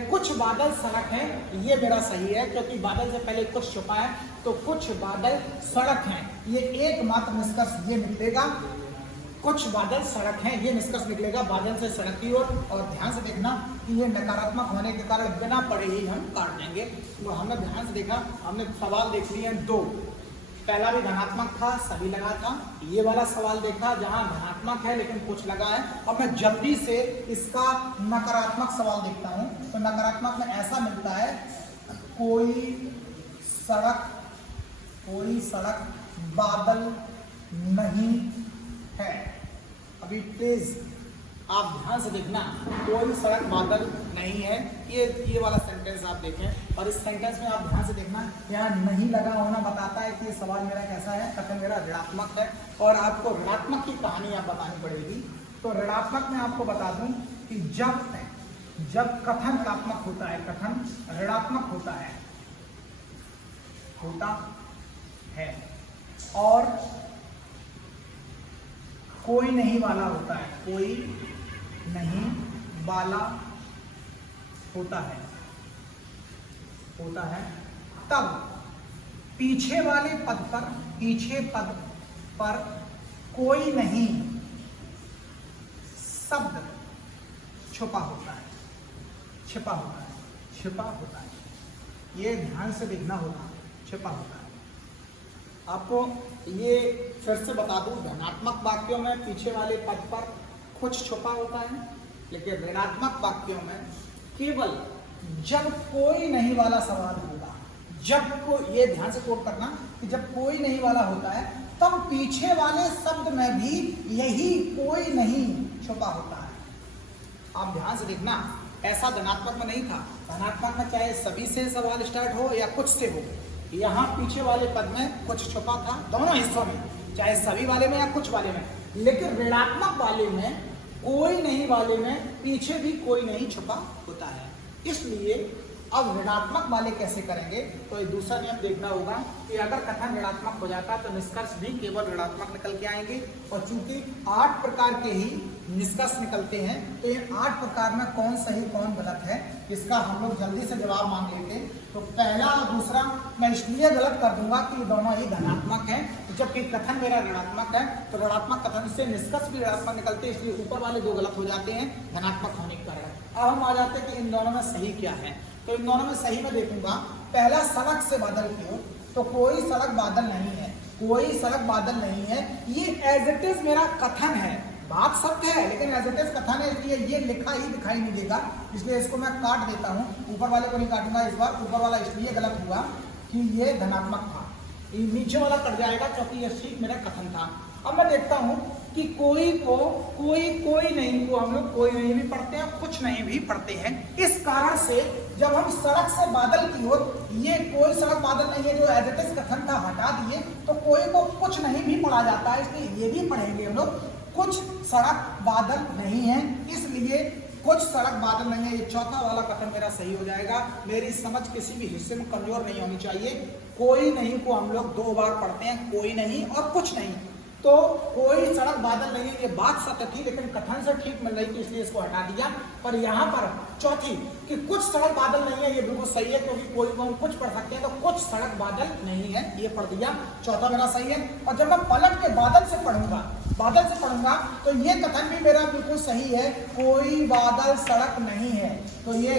कुछ बादल सड़क है, ये मेरा सही है क्योंकि बादल से पहले कुछ छुपा है, तो कुछ बादल सड़क हैं, ये एकमात्र निष्कर्ष ये निकलेगा, कुछ बादल सड़क हैं, ये निष्कर्ष निकलेगा बादल से सड़क की ओर। और ध्यान से देखना कि ये नकारात्मक होने के कारण बिना पढ़े ही हम काट देंगे। तो हमने ध्यान से देखा, हमने सवाल देख लिए हैं 2, पहला भी धनात्मक था, सभी लगा था, ये वाला सवाल देखा जहां धनात्मक है लेकिन कुछ लगा है। अब मैं जल्दी से इसका नकारात्मक सवाल देखता हूं, तो नकारात्मक में ऐसा मिलता है, कोई सड़क बादल नहीं है। अभी प्लीज आप ध्यान से देखना, कोई सड़क बादल नहीं है, ये वाला सेंटेंस आप देखें, और इस सेंटेंस में आप ध्यान से देखना, यहाँ नहीं लगा होना बताता है कि ये सवाल मेरा कैसा है, कथन मेरा ऋणात्मक है, और आपको ऋणात्मक की कहानी आप बतानी पड़ेगी। तो ऋणात्मक में आपको बता दूं कि जब कथन ऋणात्मक होता है, कथन ऋणात्मक होता है और कोई नहीं वाला होता है, कोई नहीं वाला होता है, तब पीछे पद पर कोई नहीं शब्द छिपा होता है, ये ध्यान से देखना होगा, छिपा होता है। आपको ये फिर से बता दूं, धनात्मक वाक्यों में पीछे वाले पद पर कुछ छुपा होता है, लेकिन ऋणात्मक वाक्यों में केवल जब कोई नहीं वाला सवाल होगा, ये ध्यान से कोट करना कि जब कोई नहीं वाला होता है तब पीछे वाले शब्द में भी यही कोई नहीं छुपा होता है। आप ध्यान से देखना, ऐसा धनात्मक में नहीं था, धनात्मक में चाहे सभी से सवाल स्टार्ट हो या कुछ से हो, यहाँ पीछे वाले पद में कुछ छुपा था, दोनों हिस्सों में, चाहे सभी वाले में या कुछ वाले में, लेकिन ऋणात्मक वाले में, कोई नहीं वाले में पीछे भी कोई नहीं छुपा होता है। इसलिए अब ऋणात्मक वाले कैसे करेंगे, तो ये दूसरा नियम देखना होगा कि अगर कथन ऋणात्मक हो जाता तो निष्कर्ष भी केवल ऋणात्मक निकल के आएंगे, और चूंकि 8 प्रकार के ही निष्कर्ष निकलते हैं, तो ये 8 प्रकार में कौन सही कौन गलत है, इसका हम लोग जल्दी से जवाब मांग लेते। तो पहला और दूसरा मैं इसलिए गलत कर दूंगा कि ये दोनों ही धनात्मक हैं, जबकि कथन मेरा ऋणात्मक है, तो ऋणात्मक कथन से निष्कर्ष भी ऋणात्मक निकलते हैं, इसलिए ऊपर वाले 2 गलत हो जाते हैं धनात्मक होने के कारण। अब हम आ जाते हैं कि इन दोनों में सही क्या है, तो इन दोनों में सही में देखूंगा, पहला सड़क से बादल की ओर, तो कोई सड़क बादल नहीं है, कोई सड़क बादल नहीं है, ये एज इट इज मेरा कथन है, बात सत्य है, लेकिन एज इट इज कथन है, इसलिए ये लिखा ही दिखाई नहीं देगा, इसलिए इसको मैं काट देता हूँ। ऊपर वाले को नहीं काटूंगा इस बार। ऊपर वाला इसलिए गलत हुआ कि ये धनात्मक था, ये नीचे वाला कट जाएगा क्योंकि ये ठीक मेरा कथन था। अब मैं देखता हूँ कि कोई नहीं को हम लोग कोई नहीं भी पढ़ते हैं, कुछ नहीं भी पढ़ते हैं। इस कारण से जब हम सड़क से बादल की ओर, ये कोई सड़क बादल नहीं है जो एज इट इज कथन था, हटा दिए तो कोई को कुछ नहीं भी पढ़ा जाता है, इसलिए ये भी पढ़ेंगे हम लोग। कुछ सड़क बादल नहीं है, इसलिए कुछ सड़क बादल नहीं है, ये चौथा वाला कथन मेरा सही हो जाएगा। मेरी समझ किसी भी हिस्से में कमजोर नहीं होनी चाहिए। कोई नहीं को हम लोग 2 बार पढ़ते हैं, कोई नहीं और कुछ नहीं, तो कोई सड़क बादल नहीं है, ये बात सत्य थी लेकिन कथन से ठीक मिल रही थी, इसलिए इसको हटा दिया। पर यहाँ पर चौथी कि कुछ सड़क बादल नहीं है, ये बिल्कुल सही है, क्योंकि कोई को हम कुछ पढ़ सकते हैं, तो कुछ सड़क बादल नहीं है, ये पढ़ दिया, चौथा मेरा सही है। और जब मैं पलट के बादल से पढ़ूंगा तो ये कथन भी मेरा बिल्कुल सही है, कोई बादल सड़क नहीं है। तो ये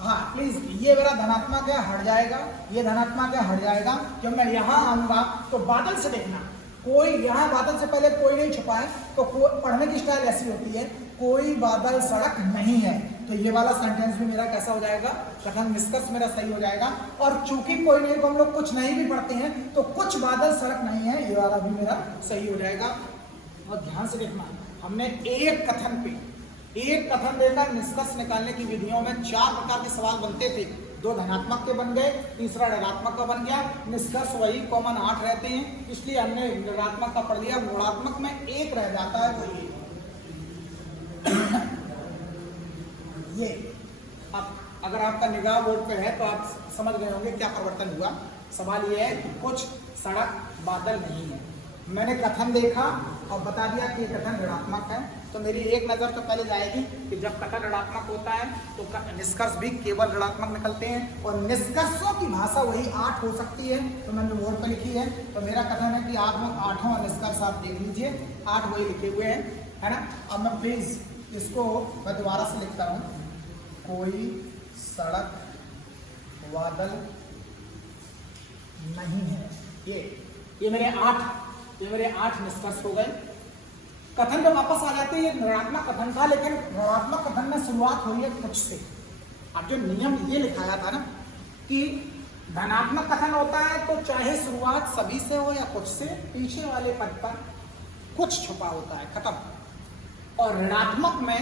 हाँ प्लीज, ये मेरा धनात्मक है, हट जाएगा, ये धनात्मक है, हट जाएगा। जब मैं यहाँ आऊंगा तो बादल से देखना, कोई यहाँ बादल से पहले कोई नहीं छुपा है, तो पढ़ने की स्टाइल ऐसी होती है, कोई बादल सड़क नहीं है। तो ये वाला सेंटेंस भी मेरा कैसा हो जाएगा, कथन निष्कर्ष मेरा सही हो जाएगा। और चूंकि कोई नहीं को हम लोग कुछ नहीं भी पढ़ते हैं, तो कुछ बादल सड़क नहीं है, ये वाला भी मेरा सही हो जाएगा। और ध्यान से देखना, हमने एक कथन देकर निष्कर्ष निकालने की विधियों में 4 प्रकार के सवाल बनते थे। 2 धनात्मक के बन गए, तीसरा ऋणात्मक का बन गया, निष्कर्ष वही कॉमन 8 रहते हैं, इसलिए हमने ऋणात्मक का पढ़ लिया। ऋणात्मक में 1 रह जाता है, वो ये। अब अगर आपका निगाह बोर्ड पे है तो आप समझ गए होंगे क्या परिवर्तन हुआ। सवाल ये है कि कुछ सड़क बादल नहीं है। मैंने कथन देखा और बता दिया कि कथन ऋणात्मक है, तो मेरी एक नज़र तो पहले जाएगी कि जब कथन ऋणात्मक होता है तो निष्कर्ष भी केवल ऋणात्मक निकलते हैं, और निष्कर्षों की भाषा वही 8 हो सकती है, तो मैंने बोर्ड पर लिखी है। तो मेरा कथन है कि 8वां निष्कर्ष आप देख लीजिए, 8 वही लिखे हुए हैं, है ना। अब मैं प्लीज इसको मैं दोबारा से लिखता हूँ, कोई सड़क बादल नहीं है। ये मेरे 8 निष्कर्ष हो गए। कथन में वापस आ जाते हैं, ये ऋणात्मक कथन था, लेकिन ऋणात्मक कथन में शुरुआत हुई है कुछ से। अब जो नियम ये लिखाया था ना कि धनात्मक कथन होता है तो चाहे शुरुआत सभी से हो या कुछ से, पीछे वाले पद पर कुछ छुपा होता है, खत्म। और ऋणात्मक में,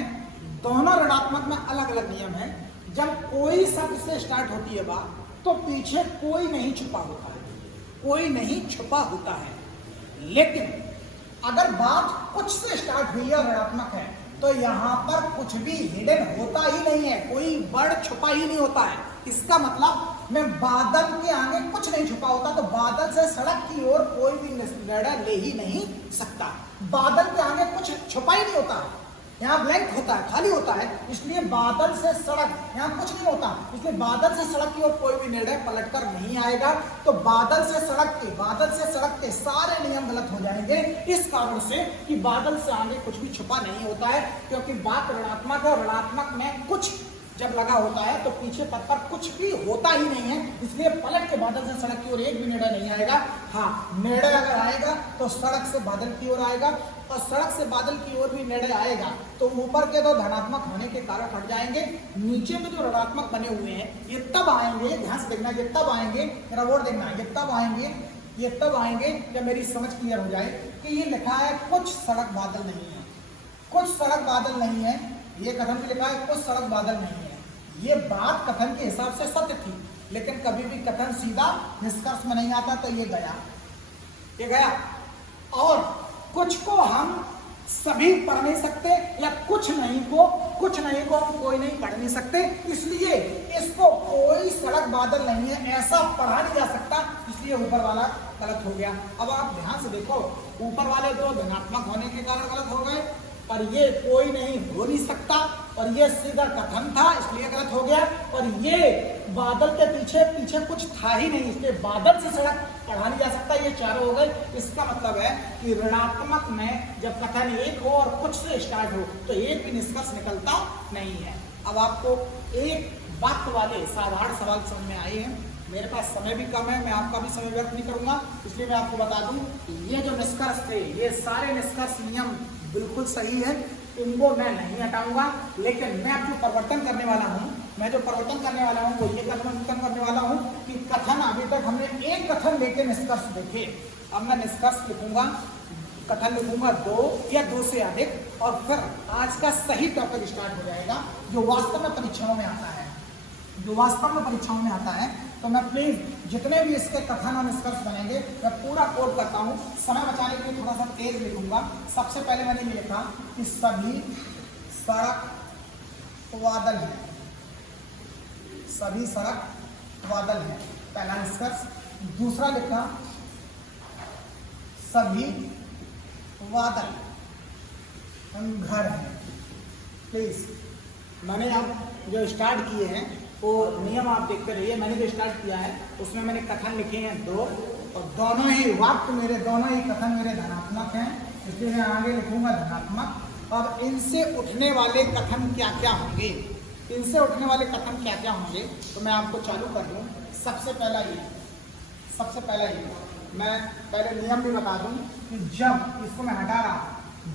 दोनों ऋणात्मक में अलग अलग नियम है। जब कोई शब्द से स्टार्ट होती है बात, तो पीछे कोई नहीं छुपा होता है, कोई नहीं छुपा होता है। लेकिन अगर बात कुछ से स्टार्ट हुई है, ऋणात्मक है, तो यहाँ पर कुछ भी हिडन होता ही नहीं है, कोई वर्ड छुपा ही नहीं होता है। इसका मतलब मैं बादल के आगे कुछ नहीं छुपा होता, तो बादल से सड़क की ओर कोई भी निर्णय ले ही नहीं सकता। बादल के आगे कुछ छुपा ही नहीं होता, यहाँ ब्लैंक होता है, खाली होता है, इसलिए बादल से सड़क, यहाँ कुछ नहीं होता, इसलिए बादल से सड़क की ओर कोई भी निर्णय पलटकर नहीं आएगा। तो बादल से सड़क के सारे नियम गलत हो जाएंगे, इस कारण से कि बादल से आगे कुछ भी छुपा नहीं होता है, क्योंकि बात ऋणात्मक है। ऋणात्मक में कुछ जब लगा होता है तो पीछे पद पर कुछ भी होता ही नहीं है, इसलिए पलट के बादल से सड़क की ओर एक भी निर्णय नहीं आएगा। हाँ, निर्णय अगर आएगा तो सड़क से बादल की ओर आएगा, और सड़क से बादल की ओर भी निर्णय आएगा तो ऊपर के 2 धनात्मक होने के कारण हट जाएंगे। नीचे में जो ऋणात्मक बने हुए हैं ये तब आएंगे, ध्यान से देखना, ये तब आएंगे, मेरा बोर्ड देखना, ये तब आएंगे जब मेरी समझ क्लियर हो जाए कि ये लिखा है कुछ सड़क बादल नहीं है, कुछ सड़क बादल नहीं है। ये कथन भी लिखा है कुछ सड़क बादल नहीं है। ये बात कथन के हिसाब से सत्य थी, लेकिन कभी भी कथन सीधा निष्कर्ष में नहीं आता, तो ये गया। और कुछ को हम सभी पढ़ नहीं सकते, या कुछ नहीं को हम कोई नहीं पढ़ नहीं सकते, इसलिए इसको कोई सड़क बादल नहीं है ऐसा पढ़ा नहीं जा सकता, इसलिए ऊपर वाला गलत हो गया। अब आप ध्यान से देखो, ऊपर वाले 2 धनात्मक होने के कारण गलत हो गए, पर ये कोई नहीं हो नहीं सकता, और ये सीधा कथन था इसलिए गलत हो गया, और ये बादल के पीछे कुछ था ही नहीं, इसलिए बादल से सड़क पढ़ा नहीं जा सकता, ये चारों हो गए। इसका मतलब है कि ऋणात्मक में जब कथन एक हो और कुछ से स्टार्ट हो तो एक भी निष्कर्ष निकलता नहीं है। अब आपको एक वाक्य वाले साधारण सवाल समझ में आए हैं। मेरे पास समय भी कम है, मैं आपका भी समय व्यर्थ नहीं करूंगा, इसलिए मैं आपको बता दूं, ये जो निष्कर्ष थे, ये सारे निष्कर्ष नियम बिल्कुल सही है, इनको मैं नहीं हटाऊंगा। लेकिन मैं अब जो परिवर्तन करने वाला हूँ, वो ये परिवर्तन करने वाला हूँ कि कथन अभी तक हमने एक कथन लेके निष्कर्ष देखे। अब मैं निष्कर्ष लिखूंगा, कथन लिखूंगा 2 या 2 से अधिक, और फिर आज का सही टॉपिक स्टार्ट हो जाएगा जो वास्तव में परीक्षाओं में आता है। तो मैं प्लीज जितने भी इसके कथन और निष्कर्ष बनेंगे मैं पूरा कोड करता हूँ। समय बचाने के लिए थोड़ा सा तेज लिखूंगा। सबसे पहले मैंने ये लिखा कि सभी सड़क वादल है, सभी सड़क वादल है, पहला निष्कर्ष। दूसरा लिखा सभी वादल घर है। प्लीज मैंने अब जो स्टार्ट किए हैं वो नियम आप देखते रहिए। मैंने जो स्टार्ट किया है उसमें मैंने कथन लिखे हैं 2, और दोनों ही कथन मेरे धनात्मक हैं, इसलिए मैं आगे लिखूंगा धनात्मक। अब इनसे उठने वाले कथन क्या क्या होंगे, तो मैं आपको चालू कर दूं। सबसे पहला ये मैं पहले नियम भी बता दूं कि जब इसको मैं हटा रहा,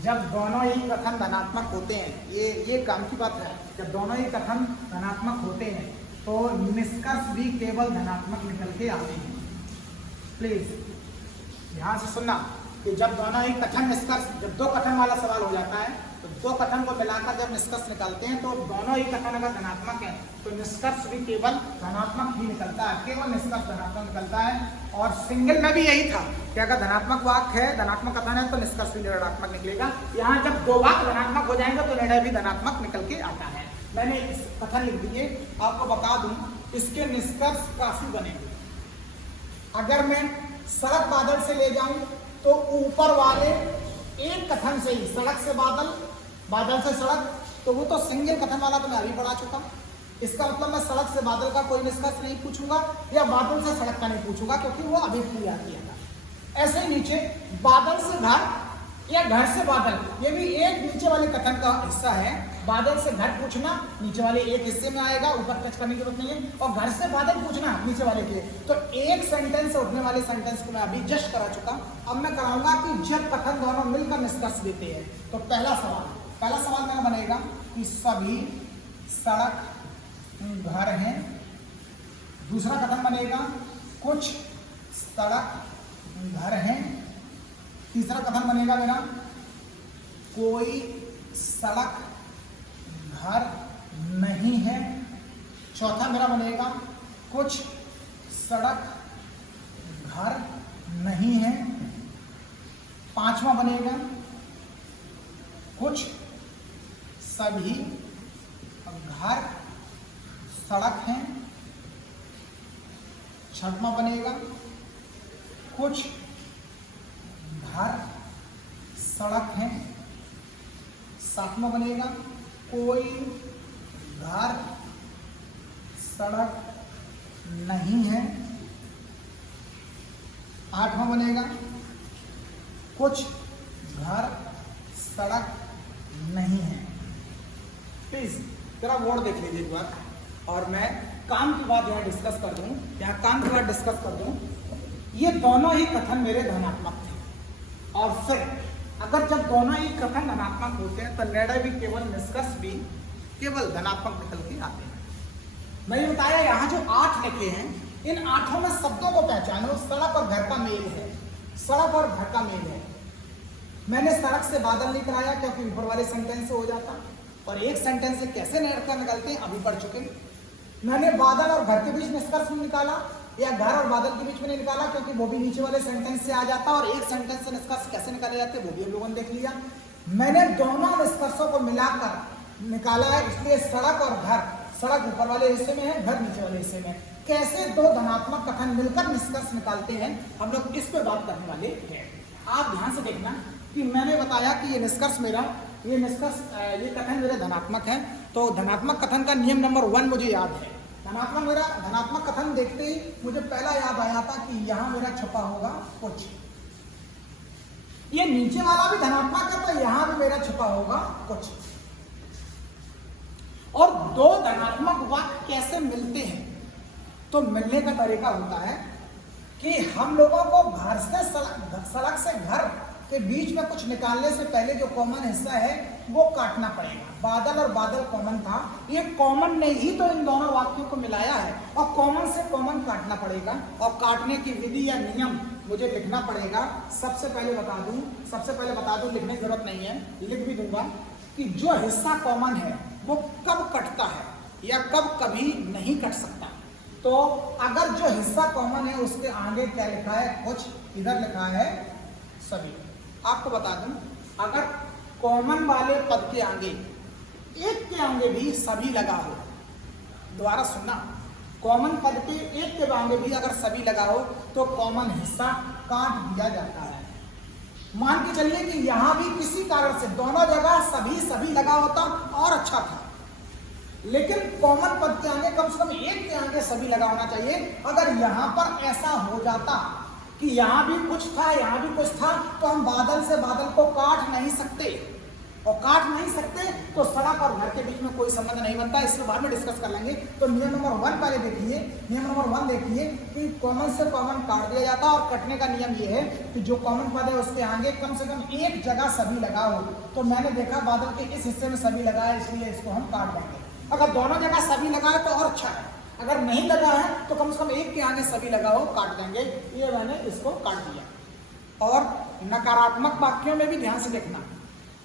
जब दोनों ही कथन धनात्मक होते हैं, ये काम की बात है, जब दोनों ही कथन धनात्मक होते हैं तो निष्कर्ष भी केवल धनात्मक निकल के आते हैं। प्लीज ध्यान से सुनना कि जब दोनों ही कथन निष्कर्ष, जब 2 कथन वाला सवाल हो जाता है तो 2 कथन को मिलाकर जब निष्कर्ष निकालते हैं तो दोनों ही कथन अगर धनात्मक है तो निष्कर्ष भी केवल धनात्मक ही निकलता है, केवल निष्कर्ष धनात्मक निकलता है। और सिंगल में भी यही था कि अगर धनात्मक वाक्य है, धनात्मक कथन है तो निष्कर्ष भी धनात्मक निकलेगा। यहाँ जब 2 वाक्य धनात्मक हो जाएंगे तो निर्णय भी धनात्मक निकल के आता है। मैंने इस कथन लिख दिए, आपको बता दूं इसके निष्कर्ष काफी बनेंगे। अगर मैं सड़क बादल से ले जाऊं तो ऊपर वाले एक कथन से ही, सड़क से बादल, बादल से सड़क, तो वो तो सिंगल कथन वाला तो मैं अभी पढ़ा चुका। इसका मतलब मैं सड़क से बादल का कोई निष्कर्ष नहीं पूछूंगा या बादल से सड़क का नहीं पूछूंगा, क्योंकि वो अभी क्लियर किया था। ऐसे ही नीचे बादल से घर या घर से बादल, ये भी एक नीचे वाले कथन का हिस्सा है। बादल से घर पूछना नीचे वाले एक हिस्से में आएगा, ऊपर टच करने की जरूरत नहीं है। और घर से बादल पूछना नीचे वाले के, तो एक सेंटेंस से उठने वाले सेंटेंस को मैं अभी जस्ट करा चुका। अब मैं कराऊंगा कि जब कथन दोनों मिलकर निष्कर्ष देते हैं तो पहला सवाल मेरा बनेगा कि सभी सड़क घर हैं। दूसरा कथन बनेगा कुछ सड़क घर हैं। तीसरा कथन बनेगा मेरा कोई सड़क घर नहीं है। चौथा मेरा बनेगा कुछ सड़क घर नहीं है। पांचवा बनेगा कुछ सभी घर सड़क हैं। छठवां बनेगा कुछ घर सड़क हैं। सातवां बनेगा कोई घर सड़क नहीं है। आठवां बनेगा कुछ घर सड़क नहीं है। प्लीज जरा वर्ड देख लीजिए एक बार, और मैं काम की बात यहाँ डिस्कस कर दूं, ये दोनों ही कथन मेरे धनात्मक थे। और फिर अगर जब दोनों ही कथन धनात्मक होते हैं तो निर्णय भी केवल, निष्कर्ष भी केवल धनात्मक निकल के आते हैं। मैंने बताया यहाँ जो 8 लिखे हैं, इन 8 में शब्दों को पहचानो। सड़क और घर का मेल है, सड़क और घर का मेल है। मैंने सड़क से बादल नहीं कराया क्योंकि ऊपर वाले सेंटेंस से हो जाता, और एक सेंटेंस से कैसे निकलते हैं अभी पढ़ चुके। मैंने बादल और घर के बीच निष्कर्ष निकाला, या घर और बादल के बीच में नहीं निकाला क्योंकि वो भी नीचे वाले सेंटेंस से आ जाता, और एक सेंटेंस से निष्कर्ष कैसे निकाले जाते हैं वो भी हम लोगों ने देख लिया। मैंने दोनों निष्कर्षों को मिलाकर निकाला है, इसलिए सड़क और घर, सड़क ऊपर वाले हिस्से में है, घर नीचे वाले हिस्से में। कैसे 2 धनात्मक कथन मिलकर निष्कर्ष निकालते हैं, हम लोग इस पर बात करने वाले हैं। आप ध्यान से देखना कि मैंने बताया कि ये निष्कर्ष मेरा, ये कथन मेरे धनात्मक है। तो धनात्मक कथन का नियम नंबर 1 मुझे याद है। धनात्मक कथन देखते ही मुझे पहला याद आया था कि यहां मेरा छुपा होगा कुछ। ये नीचे वाला भी धनात्मक है तो यहां भी मेरा छुपा होगा कुछ। और 2 धनात्मक वाक्य कैसे मिलते हैं, तो मिलने का तरीका होता है कि हम लोगों को घर से सड़क से घर कि बीच में कुछ निकालने से पहले जो कॉमन हिस्सा है वो काटना पड़ेगा। बादल और बादल कॉमन था, ये कॉमन ने ही तो इन दोनों वाक्यों को मिलाया है और कॉमन से कॉमन काटना पड़ेगा और काटने की विधि या नियम मुझे लिखना पड़ेगा। सबसे पहले बता दूं, लिखने की जरूरत नहीं है, लिख भी दूंगा कि जो हिस्सा कॉमन है वो कब कटता है या कब कभी नहीं कट सकता। तो अगर जो हिस्सा कॉमन है उसके आगे क्या लिखा है, कुछ इधर लिखा है सभी। आपको बता दूं, अगर कॉमन वाले पद के आगे एक के आगे भी सभी लगा हो, दोबारा सुनना, कॉमन पद के एक के आगे भी अगर सभी लगा हो तो कॉमन हिस्सा काट दिया जाता है। मान के चलिए कि यहां भी किसी कारण से दोनों जगह सभी सभी लगा होता और अच्छा था, लेकिन कॉमन पद के आगे कम से कम एक के आगे सभी लगा होना चाहिए। अगर यहां पर ऐसा हो जाता कि यहां भी कुछ था यहां भी कुछ था तो हम बादल से बादल को काट नहीं सकते, और काट नहीं सकते तो सड़क और घर के बीच में कोई संबंध नहीं बनता। इसके बाद में डिस्कस कर लेंगे। तो नियम नंबर 1 पहले देखिए, नियम नंबर 1 देखिए कि कॉमन से कॉमन काट दिया जाता है और कटने का नियम यह है कि जो कॉमन पद है उसके आगे कम से कम एक जगह सभी लगा हो। तो मैंने देखा बादल के इस हिस्से में सभी लगा है, इसलिए इसको हम काट देंगे। अगर दोनों जगह सभी लगा है तो और अच्छा है, अगर नहीं लगा है तो कम से कम एक के आगे सभी लगा हो, काट देंगे। ये मैंने इसको काट दिया। और नकारात्मक वाक्यों में भी ध्यान से देखना,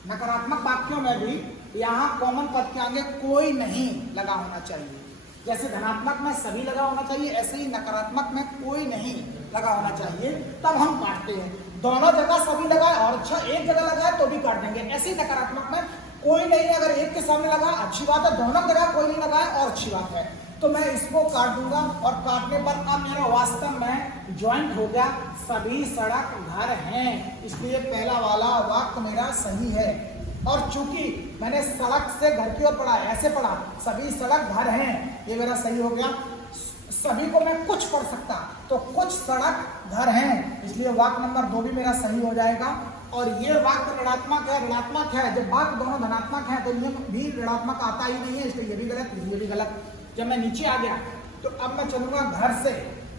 नकारात्मक वाक्यों में भी यहाँ कॉमन पद के आगे कोई नहीं लगा होना चाहिए। जैसे धनात्मक में सभी लगा होना चाहिए, ऐसे ही नकारात्मक में कोई नहीं लगा होना चाहिए, तब हम काटते हैं। दोनों जगह सभी लगाए और अच्छा एक जगह लगाए तो भी काट देंगे। ऐसे ही नकारात्मक में कोई नहीं, अगर एक के सामने लगा अच्छी बात है, दोनों जगह कोई नहीं लगाए और अच्छी बात है, तो मैं इसको काट दूंगा। और काटने पर अब मेरा वास्तव में ज्वाइंट हो गया, सभी सड़क घर हैं, इसलिए पहला वाला वाक्य मेरा सही है। और चूंकि मैंने सड़क से घर की ओर पढ़ा, ऐसे पढ़ा सभी सड़क घर हैं, ये मेरा सही हो गया। सभी को मैं कुछ पढ़ सकता तो कुछ सड़क घर हैं, इसलिए वाक्य नंबर 2 भी मेरा सही हो जाएगा। और ये वाक्य ऋणात्मक है, ऋणात्मक है, जब वाक्य दोनों धनात्मक है तो नियम भी ऋणात्मक आता ही नहीं है, इसलिए ये भी गलत, ये भी गलत। जब मैं नीचे आ गया तो अब मैं चलूंगा घर से,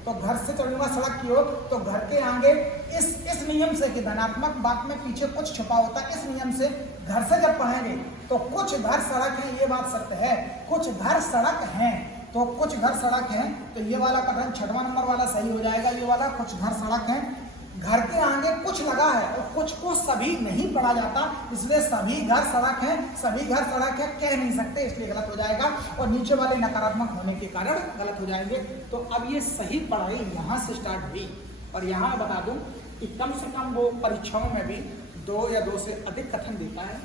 तो घर से चलूंगा सड़क की ओर, तो घर के आगे इस नियम से कि धनात्मक वाक्य में पीछे कुछ छुपा होता है, इस नियम से घर से जब पढ़ेंगे तो कुछ घर सड़क है, ये बात सत्य है, कुछ घर सड़क हैं, तो कुछ घर सड़क हैं, तो ये वाला कथन 6वां नंबर वाला सही हो जाएगा। ये वाला कुछ घर सड़क हैं, घर के आगे कुछ लगा है और कुछ को सभी नहीं पढ़ा जाता, इसलिए सभी घर सड़क है, सभी घर सड़क है कह नहीं सकते, इसलिए गलत हो जाएगा। और नीचे वाले नकारात्मक होने के कारण गलत हो जाएंगे। तो अब ये सही पढ़ाई यहाँ से स्टार्ट हुई। और यहाँ मैं बता दूं कि कम से कम वो परीक्षाओं में भी 2 या 2 से अधिक कथन देता है।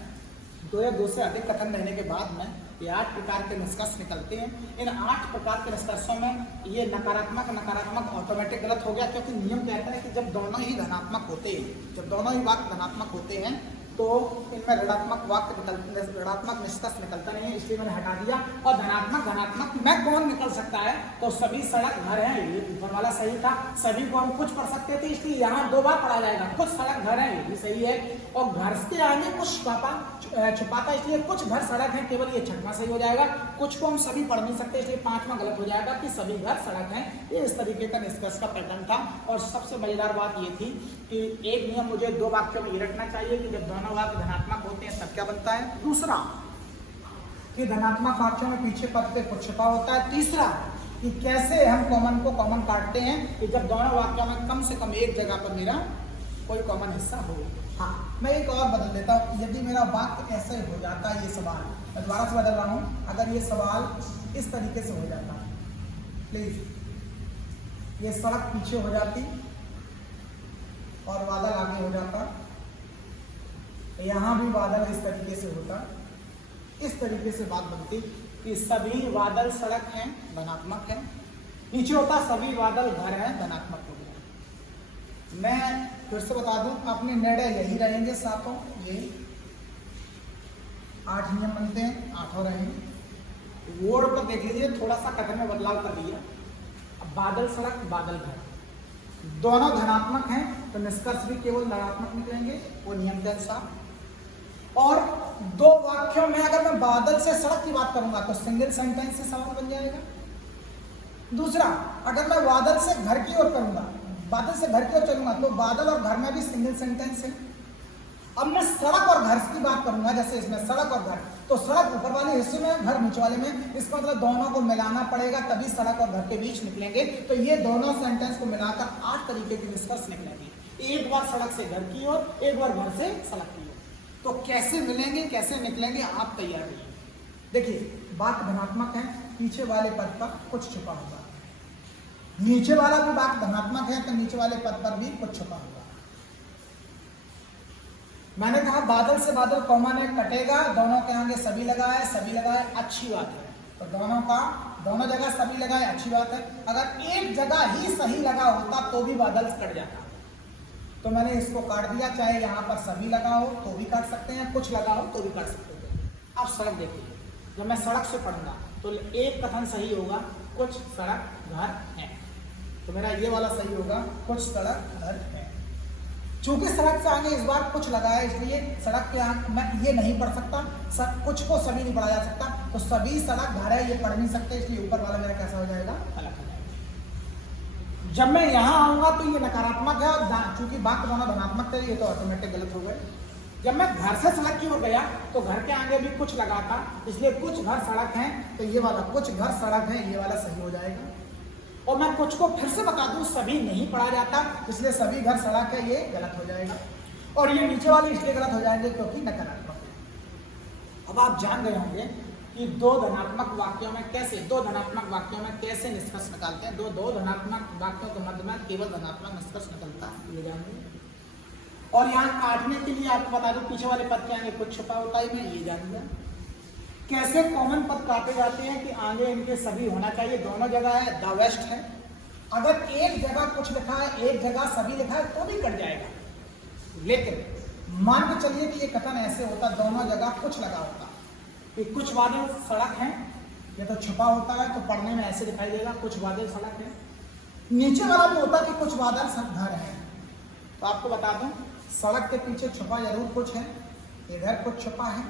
2 या 2 से अधिक कथन देने के बाद में ये 8 प्रकार के निष्कर्ष निकलते हैं। इन 8 प्रकार के निष्कर्षों में ये नकारात्मक ऑटोमेटिक गलत हो गया, क्योंकि नियम कहता है कि जब दोनों ही धनात्मक होते हैं, जब दोनों ही वाक्य धनात्मक होते हैं तो इनमें ऋणात्मक निष्कर्ष निकलता नहीं है, इसलिए मैंने हटा दिया। और धनात्मक में कौन निकल सकता है, तो सभी सड़क घर है, ये ऊपर वाला सही था। सभी को हम कुछ पढ़ सकते थे, इसलिए यहाँ 2 बार पढ़ा जाएगा, कुछ सड़क घर है, ये भी सही है। और घर के आगे कुछ छुपाता, इसलिए कुछ घर सड़क है, केवल ये 6वां सही हो जाएगा। कुछ को हम सभी पढ़ नहीं सकते, इसलिए 5वां गलत हो जाएगा कि सभी घर सड़क है। ये इस तरीके का निष्कर्ष का पैटर्न था। और सबसे मजेदार बात ये थी कि एक नियम मुझे 2 वाक्यों में ये रखना चाहिए कि जब दोनों वाक्य धनात्मक होते हैं तब क्या बनता है। दूसरा कि धनात्मक वाक्यों में पीछे पद पे कुछ छुपा होता है। तीसरा कि कैसे हम कॉमन को कॉमन काटते हैं कि जब दोनों वाक्यों में कम से कम एक जगह पर मेरा कोई कॉमन हिस्सा हो। हाँ, मैं एक और बदल देता हूँ, यदि मेरा वाक्य ऐसे हो जाता है, ये सवाल मैं दोबारा से बदल रहा हूँ, अगर ये सवाल इस तरीके से हो जाता, प्लीज ये सड़क पीछे हो जाती और बादल आगे हो जाता, यहाँ भी बादल इस तरीके से होता, इस तरीके से बात बनती कि सभी बादल सड़क हैं, धनात्मक है, नीचे होता सभी बादल घर हैं, धनात्मक हो गया। मैं फिर से बता दूं, अपने निर्णय यही रहेंगे सातों, ये 8 नियम बनते हैं, 8 रहेंगे। वर्ड पर देख लीजिए, थोड़ा सा कथन में बदलाव कर दिया। अब बादल सड़क बादल घर दोनों धनात्मक हैं, तो निष्कर्ष भी केवल धनात्मक निकलेंगे वो नियम के अनुसार। और 2 वाक्यों में अगर मैं बादल से सड़क की बात करूंगा तो सिंगल सेंटेंस से सवाल बन जाएगा। दूसरा, अगर मैं बादल से घर की ओर करूंगा, बादल से घर की ओर चलूंगा तो बादल और घर में भी सिंगल सेंटेंस है। अब मैं सड़क और घर की बात करूंगा, जैसे इसमें सड़क और घर, तो सड़क ऊपर वाले हिस्से में, घर नीचे वाले में, इसका मतलब दोनों को मिलाना पड़ेगा तभी सड़क और घर के बीच निकलेंगे। तो ये दोनों सेंटेंस को मिलाकर 8 तरीके के निष्कर्ष निकलेंगे। एक बार सड़क से घर की ओर, एक बार घर से सड़क की ओर। तो कैसे मिलेंगे, कैसे निकलेंगे, आप तैयार रहिए। देखिए, बात धनात्मक है, पीछे वाले पद पर कुछ छुपा होगा। नीचे वाला भी बात धनात्मक है तो नीचे वाले पद पर भी कुछ छुपा होगा। मैंने कहा बादल से बादल कॉमन है, कटेगा, दोनों के आगे सभी लगाए, सभी लगाए, अच्छी बात है। तो दोनों जगह सभी लगाए, अच्छी बात है। अगर एक जगह ही सही लगा होता तो भी बादल कट जाता, तो मैंने इसको काट दिया। चाहे यहाँ पर सभी लगा हो तो भी काट सकते हैं, कुछ लगा हो तो भी काट सकते हैं। अब सड़क देखिए, जब मैं सड़क से पढ़ूंगा तो एक कथन सही होगा, कुछ सड़क घर है, तो मेरा ये वाला सही होगा, कुछ सड़क घर है। चूंकि सड़क से आगे इस बार कुछ लगा है, इसलिए सड़क के आगे मैं ये नहीं पढ़ सकता, कुछ को सभी नहीं पढ़ा जा सकता, तो सभी सड़क घर है ये पढ़ नहीं सकते, इसलिए ऊपर वाला मेरा कैसा हो जाएगा, अलग हो जाएगा। जब मैं यहाँ आऊंगा तो ये नकारात्मक है, और चूंकि बात दोनों धनात्मक थे, ये तो ऑटोमेटिक गलत हो गए। जब मैं घर से सड़क की ओर गया तो घर के आगे भी कुछ लगा था, इसलिए कुछ घर सड़क है, तो ये वाला कुछ घर सड़क है, ये वाला सही हो जाएगा। और मैं कुछ को फिर से बता दूं, सभी नहीं पढ़ा जाता, इसलिए सभी घर सड़क है, ये गलत हो जाएगा। और ये नीचे वाले इसलिए गलत हो जाएंगे क्योंकि नकारात्मक है। अब आप जान गए होंगे कि दो धनात्मक वाक्यों में कैसे निष्कर्ष निकालते हैं। दो धनात्मक वाक्यों के मध्य में केवल धनात्मक निष्कर्ष निकलता है, ये जान गए। और यहाँ काटने के लिए आपको बता दूं, पीछे वाले पद के आगे कुछ छुपा होता है, मैं ये जान गया। कैसे कॉमन पद काटे जाते हैं कि आगे इनके सभी होना चाहिए, दोनों जगह है, द वेस्ट है। अगर एक जगह कुछ लिखा है, एक जगह सभी लिखा है तो भी कट जाएगा। लेकिन मान के चलिए कि ये कथन ऐसे होता, दोनों जगह कुछ लगा होता कि कुछ बादल सड़क है, ये तो छुपा होता है तो पढ़ने में ऐसे दिखाई देगा, कुछ बादल सड़क है। नीचे वाला भी होता कि कुछ बादल घर है। तो आपको बता दूं, सड़क के पीछे छुपा जरूर कुछ है, इधर कुछ छुपा है,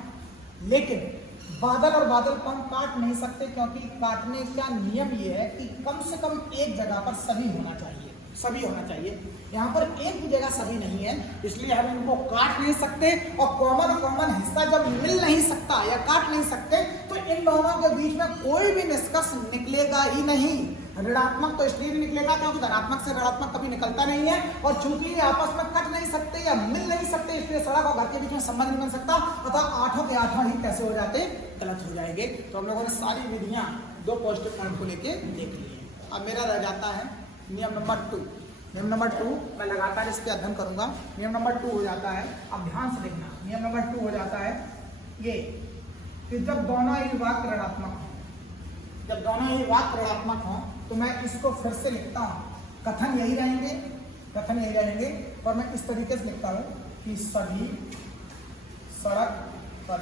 लेकिन बादल और बादल को हम काट नहीं सकते, क्योंकि काटने का नियम ये है कि कम से कम एक जगह पर सभी होना चाहिए। यहाँ पर एक भी जगह सभी नहीं है, इसलिए हम इनको काट नहीं सकते। और कॉमन हिस्सा जब मिल नहीं सकता या काट नहीं सकते, तो इन दोनों के बीच में कोई भी निष्कर्ष निकलेगा ही नहीं। ऋणात्मक तो इसलिए नहीं निकलेगा क्योंकि धनात्मक से ऋणात्मक कभी निकलता नहीं है, और चूंकि ये आपस में कट नहीं सकते या मिल नहीं सकते, इसलिए सड़क और घर के बीच में संबंध नहीं बन सकता, अतः 8 के 8 ही कैसे हो जाते, गलत हो जाएंगे। तो हम लोगों ने सारी विधियां दो पॉजिटिव पॉइंट को लेके देख ली है। अब मेरा रह जाता है नियम नंबर 2। नियम नंबर 2 मैं लगातार इस पर अध्ययन करूंगा। नियम नंबर 2 हो जाता है, अब ध्यान से देखना, नियम नंबर 2 हो जाता है ये कि जब दोनों ही वाक्य ऋणात्मक हों, तो मैं इसको फिर से लिखता हूँ। कथन यही रहेंगे, और मैं इस तरीके से लिखता हूँ कि सभी सड़क पर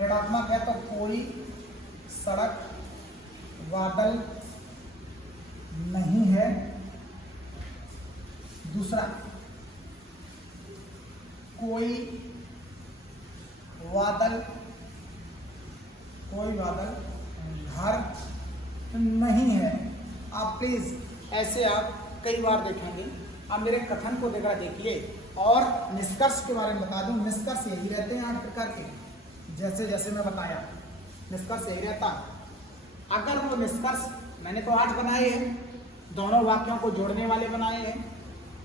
ऋणात्मक है तो कोई सड़क बादल नहीं है। दूसरा, कोई बादल घर नहीं है। आप प्लीज ऐसे आप कई बार देखेंगे। आप मेरे कथन को देखिए और निष्कर्ष के बारे में बता दूं। निष्कर्ष यही रहते हैं 8 प्रकार के, जैसे मैं बताया, निष्कर्ष यही रहता। अगर वो निष्कर्ष, मैंने तो 8 बनाए हैं, दोनों वाक्यों को जोड़ने वाले बनाए हैं,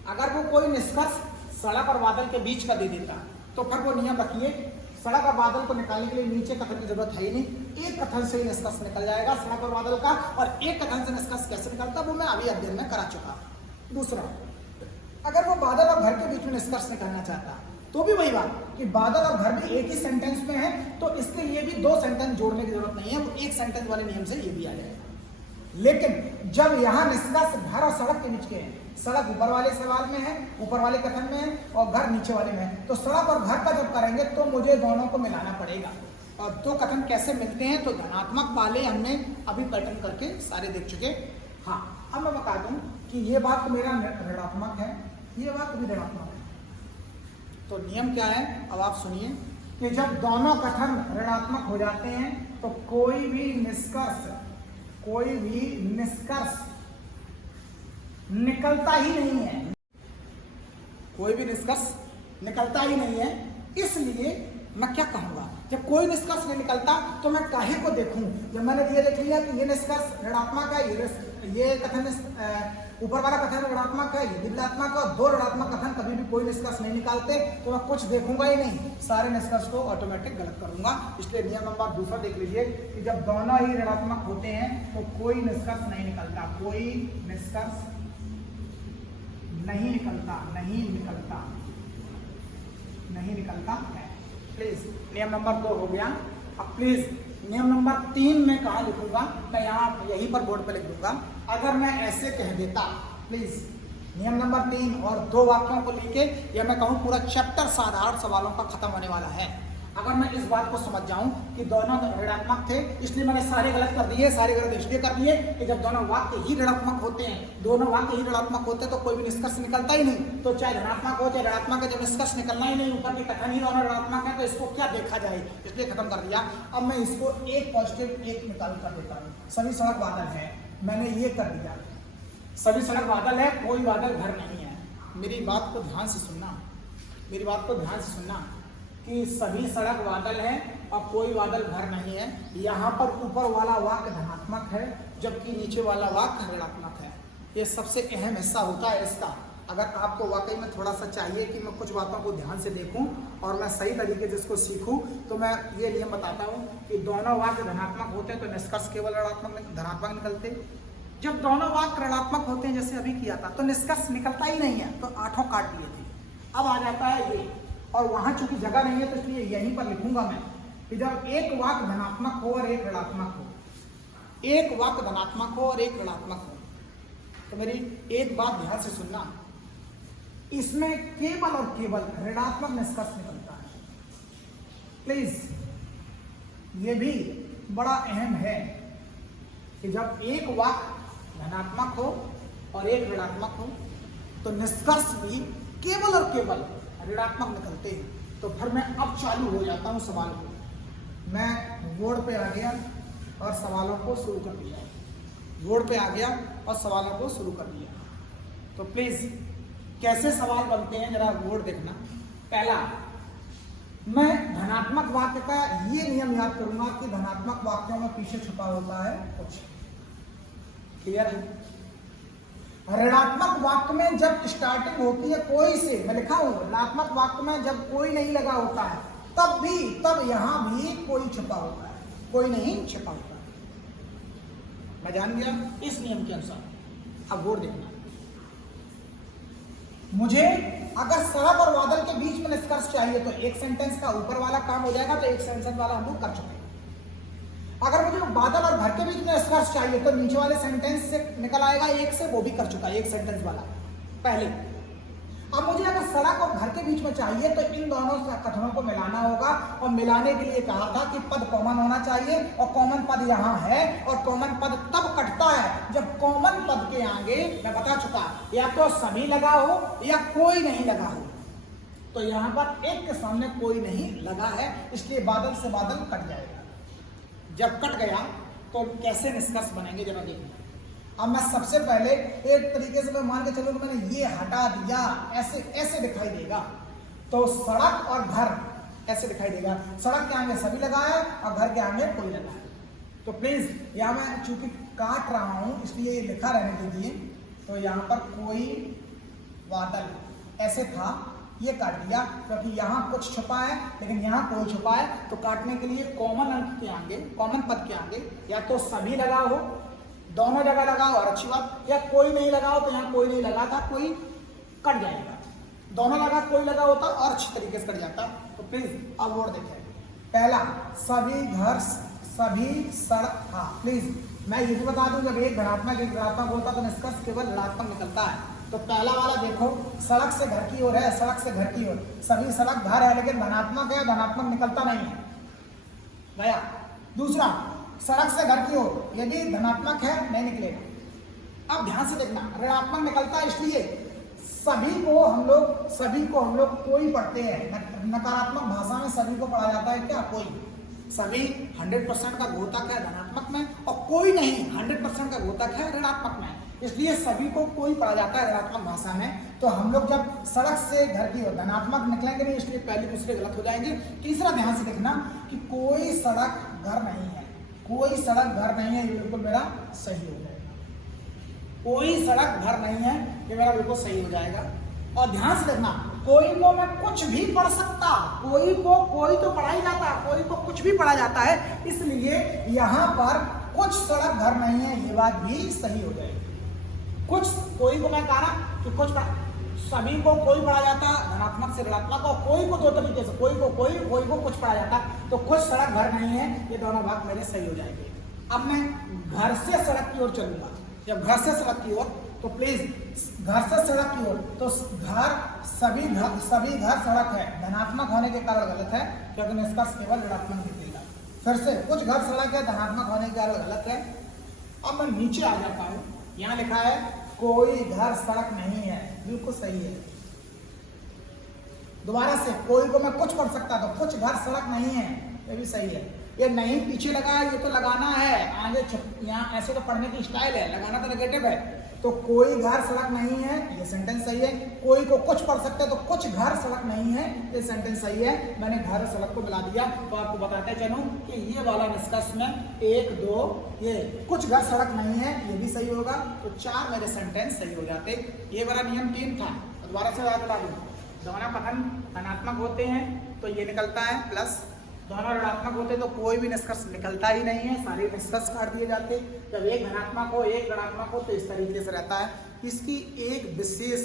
अगर वो कोई निष्कर्ष सड़क और बादल के बीच का दे देता, तो फिर वो नियम रखिए, सड़क और बादल को निकालने के लिए नीचे कथन की जरूरत है ही नहीं, एक कथन से ही निष्कर्ष निकल जाएगा सड़क और बादल का। और एक कथन से निष्कर्ष कैसे निकलता वो मैं अभी अध्ययन में करा चुका। दूसरा, अगर वो बादल और घर के बीच में निष्कर्ष निकालना चाहता तो भी वही बात कि बादल और घर भी एक ही सेंटेंस में है, तो इसके लिए भी 2 सेंटेंस जोड़ने की जरूरत नहीं है, वो एक सेंटेंस वाले नियम से ये भी आ जाएगा। लेकिन जब यहाँ निष्कर्ष घर और सड़क के बीच के हैं, सड़क ऊपर वाले सवाल में है, ऊपर वाले कथन में है, और घर नीचे वाले में है, तो सड़क और घर का जब करेंगे तो मुझे दोनों को मिलाना पड़ेगा। और 2 कथन कैसे मिलते हैं, तो धनात्मक वाले हमने अभी पैटर्न करके सारे देख चुके। हाँ, अब मैं बता दूं कि ये बात तो मेरा ऋणात्मक है, ये बात भी ऋणात्मक है। तो नियम क्या है, अब आप सुनिए कि जब दोनों कथन ऋणात्मक हो जाते हैं तो कोई भी निष्कर्ष निकलता ही नहीं है। कोई भी निष्कर्ष निकलता ही नहीं है। इसलिए मैं क्या कहूंगा, जब कोई निष्कर्ष नहीं निकलता तो मैं काहे को देखूं। जब मैंने ये देख लिया कि ये निष्कर्ष ऋणात्मक है, ये कथन ऊपर वाला कथन ऋणात्मक है, ये ऋणात्मक है, दो ऋणात्मक कथन कभी भी कोई निष्कर्ष नहीं निकालते, तो मैं कुछ देखूंगा ही नहीं, सारे निष्कर्ष को ऑटोमेटिक गलत करूंगा। इसलिए नियम नंबर दूसरा देख लीजिए कि जब दोनों ही ऋणात्मक होते हैं तो कोई निष्कर्ष नहीं निकलता, कोई निष्कर्ष नहीं निकलता है। प्लीज नियम नंबर 2 हो गया। अब प्लीज नियम नंबर 3 में कहा लिखूंगा, मैं यहाँ यहीं पर बोर्ड पे लिख दूंगा। अगर मैं ऐसे कह देता, प्लीज नियम नंबर 3 और 2 वाक्यों को लेके, या मैं कहूँ पूरा चैप्टर साधारण सवालों का खत्म होने वाला है। अगर मैं इस बात को समझ जाऊं कि दोनों ऋणात्मक थे, इसलिए मैंने सारे गलत कर दिए, सारे गलत इसलिए कर दिए कि जब दोनों वाक्य ही ऋणात्मक होते हैं, दोनों वाक्य ही ऋणात्मक होते हैं तो कोई भी निष्कर्ष निकलता ही नहीं। तो चाहे धनात्मक हो चाहे ऋणात्मक है, जब निष्कर्ष निकलना ही नहीं, ऊपर की कथन ही दोनों ऋणात्मक है, तो इसको क्या देखा जाए, इसलिए खत्म कर दिया। अब मैं इसको एक पॉजिटिव एक निकाल कर देता हूँ। सभी सड़क बादल है, मैंने ये कर दिया, सभी सड़क बादल है, कोई बादल घर नहीं है। मेरी बात को ध्यान से सुनना, मेरी बात को ध्यान से सुनना कि सभी सड़क बादल है और कोई बादल घर नहीं है। यहाँ पर ऊपर वाला वाक्य धनात्मक है जबकि नीचे वाला वाक्य ऋणात्मक है। ये सबसे अहम हिस्सा होता है इसका। अगर आपको वाकई में थोड़ा सा चाहिए कि मैं कुछ बातों को ध्यान से देखूं और मैं सही तरीके से इसको सीखूं, तो मैं ये नियम बताता हूँ कि दोनों वाक्य धनात्मक होते हैं तो निष्कर्ष केवल धनात्मक निकलते। जब दोनों वाक्य ऋणात्मक होते हैं जैसे अभी किया था, तो निष्कर्ष निकलता ही नहीं है, तो 8 काट लिए थे। अब आ जाता है ये, और वहां चूंकि जगह नहीं है तो इसलिए यहीं पर लिखूंगा मैं कि जब एक वाक्य धनात्मक हो और एक ऋणात्मक हो, एक वाक्य धनात्मक हो और एक ऋणात्मक हो, तो मेरी एक बात ध्यान से सुनना, इसमें केवल और केवल ऋणात्मक निष्कर्ष निकलता है। प्लीज ये भी बड़ा अहम है कि जब एक वाक्य धनात्मक हो और एक ऋणात्मक हो तो निष्कर्ष भी केवल और केवल ऋणात्मक निकलते हैं। तो फिर मैं अब चालू हो जाता हूं सवाल को, मैं बोर्ड पे आ गया और सवालों को शुरू कर दिया, बोर्ड पे आ गया और सवालों को शुरू कर दिया। तो प्लीज कैसे सवाल बनते हैं जरा बोर्ड देखना। पहला, मैं धनात्मक वाक्य का ये नियम याद करूंगा कि धनात्मक वाक्यों में पीछे छुपा होता है कुछ। क्लियर है? ऋणात्मक वाक्य में जब स्टार्टिंग होती है कोई से, मैं लिखा हूं ऋणात्मक वाक्य में जब कोई नहीं लगा होता है तब यहां भी कोई छिपा होता है, कोई नहीं छिपा होता है। मैं जान गया इस नियम के अनुसार। अब बोर्ड देखना, मुझे अगर सड़क और बादल के बीच में निष्कर्ष चाहिए तो एक सेंटेंस का ऊपर वाला काम हो जाएगा, तो एक सेंटेंस वाला हम लोग कर चुके हैं। अगर मुझे बादल और घर के बीच में निष्कर्ष चाहिए तो नीचे वाले सेंटेंस से निकल आएगा एक से, वो भी कर चुका है एक सेंटेंस वाला पहले। अब मुझे अगर सड़क और घर के बीच में चाहिए तो इन दोनों कथनों को मिलाना होगा, और मिलाने के लिए कहा था कि पद कॉमन होना चाहिए, और कॉमन पद यहाँ है, और कॉमन पद तब कटता है जब कॉमन पद के आगे, मैं बता चुका, या तो सभी लगा हो या कोई नहीं लगा हो। तो यहाँ पर एक के सामने कोई नहीं लगा है, इसलिए बादल से बादल कट जाएगा। जब कट गया तो कैसे निष्कर्ष बनेंगे जरा देखिए। अब मैं सबसे पहले एक तरीके से मैं मान के चलूं कि मैंने ये हटा दिया, ऐसे दिखाई देगा, तो सड़क और घर ऐसे दिखाई देगा। सड़क के आगे सभी लगा है और घर के आगे कोई लगा है। तो प्लीज यहाँ मैं चूंकि काट रहा हूं इसलिए ये लिखा रहने दीजिए। तो यहाँ पर कोई बादल ऐसे था, ये काट दिया क्योंकि यहाँ कुछ छुपा है लेकिन यहाँ कोई छुपा है। तो काटने के लिए कॉमन अंक के आगे, कॉमन पद के आगे या तो सभी लगा हो, दोनों जगह लगा हो और अच्छी बात, या कोई नहीं लगा हो, तो यहाँ कोई नहीं लगा था, कोई कट जाएगा। दोनों लगा कोई लगा होता और अच्छी तरीके से कट जाता। तो प्लीज अब वर्ड देखें। पहला, सभी घर सभी सड़क। हाँ प्लीज मैं ये भी बता दूं, जब एक धनात्मक एक ऋणात्मक होता तो निष्कर्ष केवल ऋणात्मक निकलता है। तो पहला वाला देखो, सड़क से घर की ओर है, सड़क से घर की ओर, सभी सड़क घर है लेकिन धनात्मक है, धनात्मक निकलता नहीं है, गया। दूसरा, सड़क से घर की ओर, यदि धनात्मक है नहीं निकलेगा। अब ध्यान से देखना, ऋणात्मक निकलता है इसलिए सभी को हम लोग कोई पढ़ते हैं। नकारात्मक भाषा में सभी को पढ़ा जाता है क्या? कोई। सभी 100% का घोतक है धनात्मक में और कोई नहीं 100% का घोतक है ऋणात्मक में। इसलिए सभी को कोई पढ़ा जाता है ऋणात्मक भाषा में। तो हम लोग जब सड़क से घर की ओर धनात्मक निकलेंगे नहीं, इसलिए पहले दूसरे गलत हो जाएंगे। तीसरा ध्यान से देखना कि कोई सड़क घर नहीं है, कोई सड़क घर नहीं है, ये बिल्कुल मेरा सही हो जाएगा। कोई सड़क घर नहीं है, ये मेरा बिल्कुल सही हो जाएगा। और ध्यान से देखना, कोई को मैं कुछ भी पढ़ सकता, कोई को कोई तो पढ़ा ही जाता, कोई को कुछ भी पढ़ा जाता है, इसलिए यहाँ पर कुछ सड़क घर नहीं है, ये बात भी सही हो जाएगी। कुछ, कोई को मैं कहा ना कि कुछ सभी को कोई पढ़ा जाता धनात्मक से ऋणात्मक, और कोई को दो तरीके से, कोई को कुछ पढ़ा जाता, तो कुछ सड़क घर नहीं है, ये दोनों बात मेरे सही हो जाएंगे। अब मैं घर से सड़क की ओर चलूंगा। जब घर से सड़क की ओर, तो प्लीज घर से सड़क की ओर, तो घर सभी घर सड़क है, धनात्मक होने के कारण गलत है, क्योंकि निष्कर्ष केवल ऋणात्मक निकलेगा। फिर से कुछ घर सड़क है, धनात्मक होने के कारण गलत है। अब मैं नीचे आ जाता हूँ, यहाँ लिखा है कोई घर सड़क नहीं है, बिल्कुल सही है। दोबारा से, कोई को मैं कुछ पढ़ सकता, तो कुछ घर सड़क नहीं है, ये भी सही है। ये नहीं पीछे लगा है, ये तो लगाना है आगे, यहाँ ऐसे तो पढ़ने की स्टाइल है, लगाना तो नेगेटिव है। तो कोई घर सड़क नहीं है, ये सेंटेंस सही है। कोई को कुछ पढ़ सकते हैं, तो कुछ घर सड़क नहीं है, ये सेंटेंस सही है। मैंने घर और सड़क को मिला दिया, तो आपको बताते चलूं कि ये वाला निष्कर्ष में 1 2 ये कुछ घर सड़क नहीं है, ये भी सही होगा। तो 4 मेरे सेंटेंस सही हो जाते। ये वाला नियम 3 था, दोबारा से याद दिला दूं। दोनों कथन धनात्मक होते हैं तो ये निकलता है प्लस, दोनों ऋणात्मक होते तो कोई भी निष्कर्ष निकलता ही नहीं है, सारे निष्कर्ष काट दिए जाते। जब एक धनात्मक हो एक ऋणात्मक हो तो इस तरीके से रहता है। इसकी एक विशेष,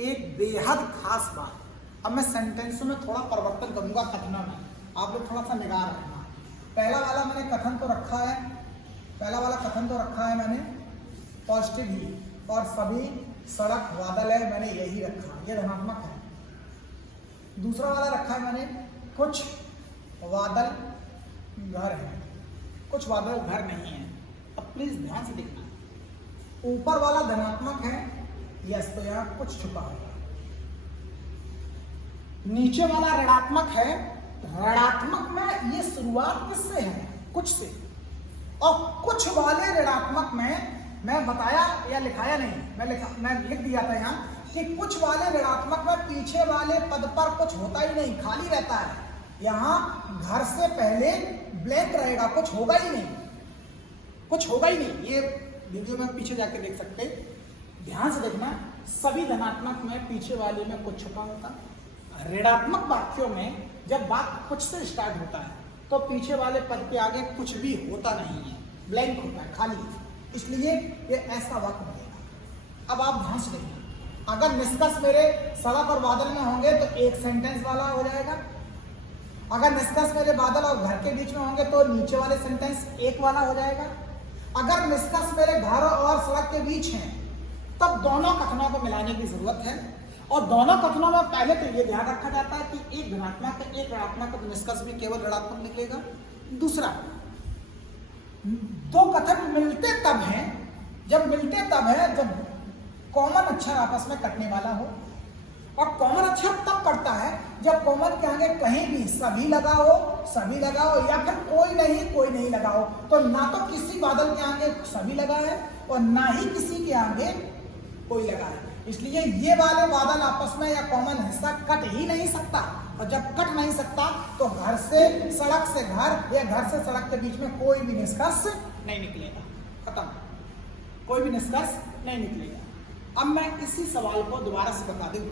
एक बेहद खास बात, अब मैं सेंटेंसों में थोड़ा परिवर्तन करूंगा कथनों में, आप लोग थोड़ा सा निगाह रखना। पहला वाला मैंने कथन तो रखा है, पहला वाला कथन तो रखा है मैंने पॉजिटिव ही, और सभी सड़क बादल है, मैंने यही रखा, ये धनात्मक है। दूसरा वाला रखा है मैंने कुछ बादल घर है, कुछ बादल घर नहीं है। अब प्लीज ध्यान से देखना, ऊपर वाला धनात्मक है, यस, तो यहाँ कुछ छुपा होगा। नीचे वाला ऋणात्मक है, ऋणात्मक में ये शुरुआत किससे है? कुछ से। और कुछ वाले ऋणात्मक में मैं बताया या लिखाया नहीं, मैं लिख दिया था यहाँ कि कुछ वाले ऋणात्मक में पीछे वाले पद पर कुछ होता ही नहीं, खाली रहता है। यहाँ घर से पहले ब्लैंक रहेगा, कुछ होगा ही नहीं, कुछ होगा ही नहीं। ये वीडियो में पीछे जाके देख सकते, ध्यान से देखना। सभी धनात्मक में पीछे वाले में कुछ छुपा होता। ऋणात्मक वाक्यों में जब बात कुछ से स्टार्ट होता है तो पीछे वाले पद के आगे कुछ भी होता नहीं है, ब्लैंक होता है, खाली। इसलिए ये ऐसा वाक्य बनेगा। अब आप ध्यान से देखना, अगर निष्कर्ष मेरे सड़क और बादल में होंगे तो एक सेंटेंस वाला हो जाएगा। अगर निष्कर्ष मेरे बादल और घर के बीच में होंगे तो नीचे वाले सेंटेंस एक वाला हो जाएगा। अगर निष्कर्ष मेरे घर और सड़क के बीच हैं तब दोनों कथनों को मिलाने की जरूरत है। और दोनों कथनों में पहले तो ये ध्यान रखा जाता है कि एक धनात्मक है एक ऋणात्मक, तो निष्कर्ष भी केवल ऋणात्मक निकलेगा। दूसरा, दो कथन मिलते तब हैं, जब कॉमन अक्षर आपस में कटने वाला हो। और कॉमन अक्षर तब कटता है जब कॉमन के आगे कहीं भी सभी लगा हो, या फिर कोई नहीं लगा हो। तो ना तो किसी बादल के आगे सभी लगा है और ना ही किसी के आगे कोई लगा है। इसलिए ये वाले बादल आपस में या कॉमन हिस्सा कट ही नहीं सकता। और जब कट नहीं सकता तो घर से सड़क से घर या घर से सड़क के बीच में कोई भी निष्कर्ष नहीं निकलेगा। खत्म, कोई भी निष्कर्ष नहीं निकलेगा। अब मैं इसी सवाल को दोबारा से बता दूं।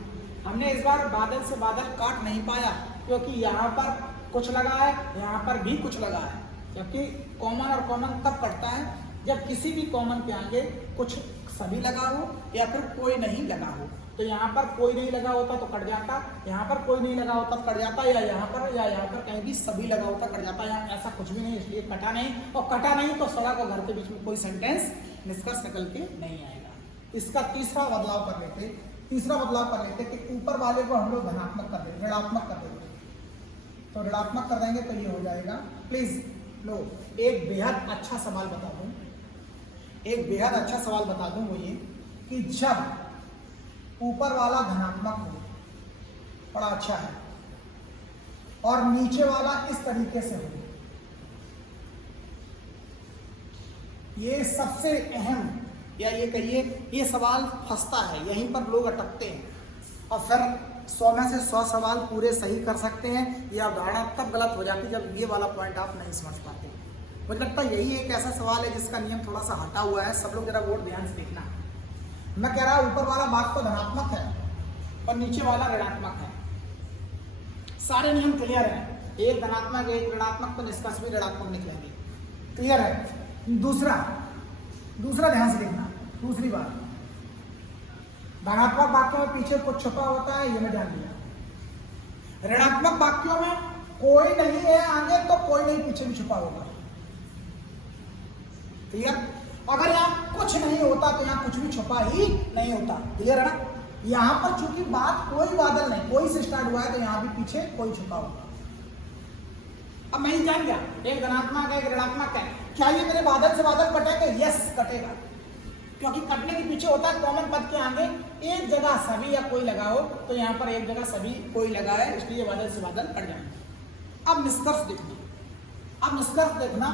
हमने इस बार बादल से बादल काट नहीं पाया क्योंकि यहाँ पर कुछ लगा है, यहाँ पर भी कुछ लगा है। जबकि कॉमन और कॉमन तब कटता है जब किसी भी कॉमन के आगे कुछ सभी लगा हो या फिर कोई नहीं लगा हो। तो यहाँ पर कोई नहीं लगा होता तो कट जाता, यहाँ पर कोई नहीं लगा होता तो कट जाता, या यहाँ पर कहीं भी सभी लगा होता कट जाता। यहाँ ऐसा कुछ भी नहीं, इसलिए कटा नहीं। और कटा नहीं तो सड़क और घर के बीच में कोई सेंटेंस निष्कर्ष निकल के नहीं आएगा। इसका तीसरा बदलाव कर लेते कि ऊपर वाले को हम लोग धनात्मक कर देंगे, ऋणात्मक कर देंगे। तो ऋणात्मक कर देंगे तो ये हो जाएगा। प्लीज लो, एक बेहद अच्छा सवाल बता दूं, वो ये कि जब ऊपर वाला धनात्मक हो, बड़ा अच्छा है, और नीचे वाला इस तरीके से हो, ये सबसे अहम या ये कहिए ये सवाल फंसता है, यहीं पर लोग अटकते हैं और फिर 100 में से 100 सवाल पूरे सही कर सकते हैं। यह अवधारणा तब गलत हो जाती है जब ये वाला पॉइंट आप नहीं समझ पाते। मुझे लगता है यही एक ऐसा सवाल है जिसका नियम थोड़ा सा हटा हुआ है। सब लोग जरा बोर्ड ध्यान से देखना। मैं कह रहा हूं ऊपर वाला भाग तो धनात्मक है और नीचे वाला ऋणात्मक है। सारे नियम क्लियर है, एक धनात्मक एक ऋणात्मक, तो निष्कर्ष भी ऋणात्मक निकलेंगे। क्लियर है। दूसरा ध्यान से देखना। दूसरी बात, धनात्मक वाक्यों में पीछे कुछ छुपा होता है, ये मैं जान लिया। ऋणात्मक वाक्यों में कोई नहीं है आगे तो कोई नहीं पीछे भी छुपा होगा। क्लियर। अगर यहाँ कुछ नहीं होता तो यहाँ कुछ भी छुपा ही नहीं होता। क्लियर है ना। यहाँ पर चूंकि बात कोई बादल नहीं, कोई से स्टार्ट हुआ है, तो यहाँ भी पीछे कोई छुपा होगा। अब मैं जान गया एक धनात्मक है एक ऋणात्मक है। क्या ये मेरे बादल से बादल कटेगा? यस कटेगा, क्योंकि कटने के पीछे होता है कॉमन पद के आगे एक जगह सभी या कोई लगा हो, तो यहाँ पर एक जगह सभी कोई लगा है, इसलिए बादल से बादल कट जाएंगे। अब निष्कर्ष देखना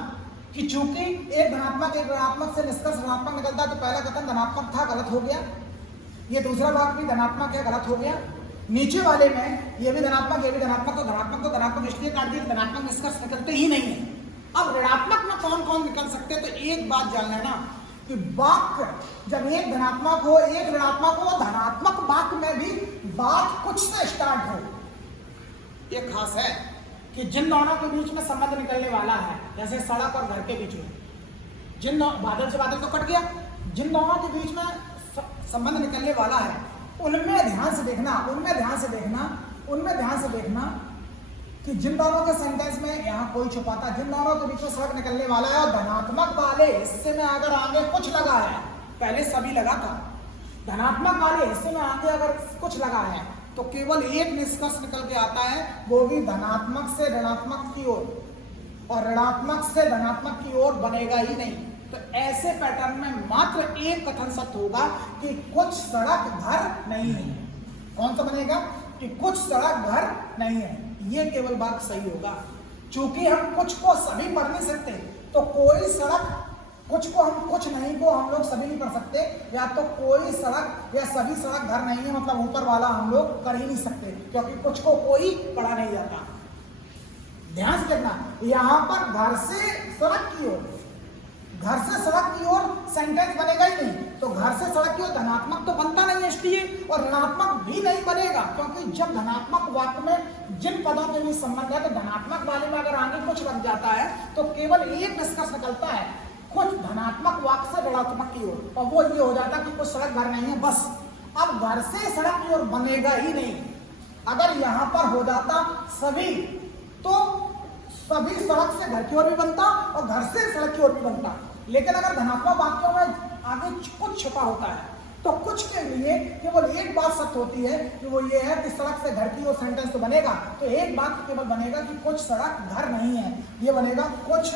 कि चूंकि एक धनात्मक एक ऋणात्मक से निष्कर्ष ऋणात्मक निकलता है, तो पहला कथन धनात्मक था, गलत हो गया। ये दूसरा भाग भी धनात्मक है, गलत हो गया। नीचे वाले में ये भी धनात्मक ये भी धनात्मक, तो धनात्मक इसलिए काट दिया, धनात्मक निष्कर्ष निकलते ही नहीं है। अब ऋणात्मक में कौन कौन निकल सकते हैं? तो एक बात जान लेना कि वाक्य जब एक धनात्मक हो एक ऋणात्मक हो, धनात्मक वाक्य में भी बात कुछ से स्टार्ट हो। ये खास है कि जिन दोनों के बीच में संबंध निकलने वाला है, जैसे सड़क और घर के बीच में, जिन बादल से बादल तो कट गया, जिन दोनों के बीच में संबंध निकलने वाला है उनमें ध्यान से देखना कि जिन दोनों के सेंटेंस में यहाँ कोई छुपाता, जिन दोनों के बीच में सड़क निकलने वाला है और धनात्मक वाले हिस्से में अगर आगे कुछ लगा है, पहले सभी लगा था, धनात्मक वाले हिस्से में आगे अगर कुछ लगा है तो केवल एक निष्कर्ष निकल के आता है, वो भी धनात्मक से ऋणात्मक की ओर, और ऋणात्मक से धनात्मक की ओर बनेगा ही नहीं। तो ऐसे पैटर्न में मात्र एक कथन सत्य होगा कि कुछ सड़क घर नहीं है। कौन सा बनेगा? कि कुछ सड़क घर नहीं है, ये केवल बात सही होगा। चूंकि हम कुछ को सभी पढ़ नहीं सकते, तो कोई सड़क कुछ को हम कुछ नहीं को हम लोग सभी नहीं पढ़ सकते, या तो कोई सड़क या सभी सड़क घर नहीं है, मतलब ऊपर वाला हम लोग कर ही नहीं सकते, क्योंकि कुछ को कोई पढ़ा नहीं जाता। ध्यान से देखना, यहां पर घर से सड़क की ओर, घर से सड़क की ओर सेंटेंस बनेगा ही नहीं, तो घर से सड़क की ओर धनात्मक तो बनता नहीं है इसलिए, और ऋणात्मक भी नहीं बनेगा, क्योंकि जब धनात्मक वाक्य में जिन पदों के बीच संबंध है, तो धनात्मक वाले में अगर आगे कुछ लग जाता है तो केवल एक निष्कर्ष निकलता है, कुछ धनात्मक वाक्य से ऋणात्मक की ओर, और वो ये हो जाता कि कुछ सड़क घर नहीं है बस। अब घर से सड़क की ओर बनेगा ही नहीं। अगर यहां पर हो जाता सभी, तो सभी सड़क से घर की ओर भी बनता और घर से सड़क की ओर भी बनता। लेकिन अगर धनात्मक वाक्यों में आगे कुछ छुपा होता है, तो कुछ के लिए केवल एक बात सत्य होती है कि वो ये है कि सड़क से घर की ओर सेंटेंस तो बनेगा, तो एक बात केवल बनेगा कि कुछ सड़क घर नहीं है, ये बनेगा कुछ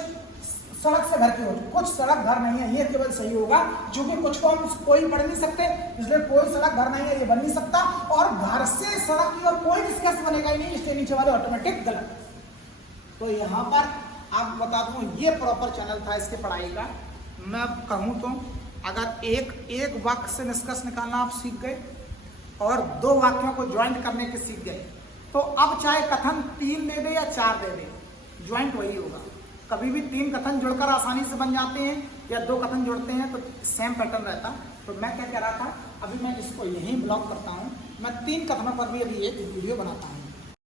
सड़क से घर की ओर, कुछ सड़क घर नहीं है, ये केवल सही होगा। क्योंकि कुछ को हम कोई पढ़ नहीं सकते, इसलिए कोई सड़क घर नहीं है ये बन नहीं सकता, और घर से सड़क की ओर कोई निष्कर्ष बनेगा ही नहीं, इसलिए नीचे वाले ऑटोमेटिक गलत। तो यहाँ पर आप बता दूं ये प्रॉपर चैनल था इसके पढ़ाई का। मैं कहूँ तो अगर एक वाक्य से निष्कर्ष निकालना आप सीख गए और दो वाक्यों को ज्वाइंट करने के सीख गए, तो अब चाहे कथन 3 दे दे या 4 दे दे, ज्वाइंट वही होगा। कभी भी 3 कथन जुड़कर आसानी से बन जाते हैं, या 2 कथन जुड़ते हैं तो सेम पैटर्न रहता। तो मैं क्या कह रहा था, अभी मैं इसको यहीं ब्लॉक करता हूँ, मैं 3 कथनों पर भी अभी एक वीडियो बनाता हूँ।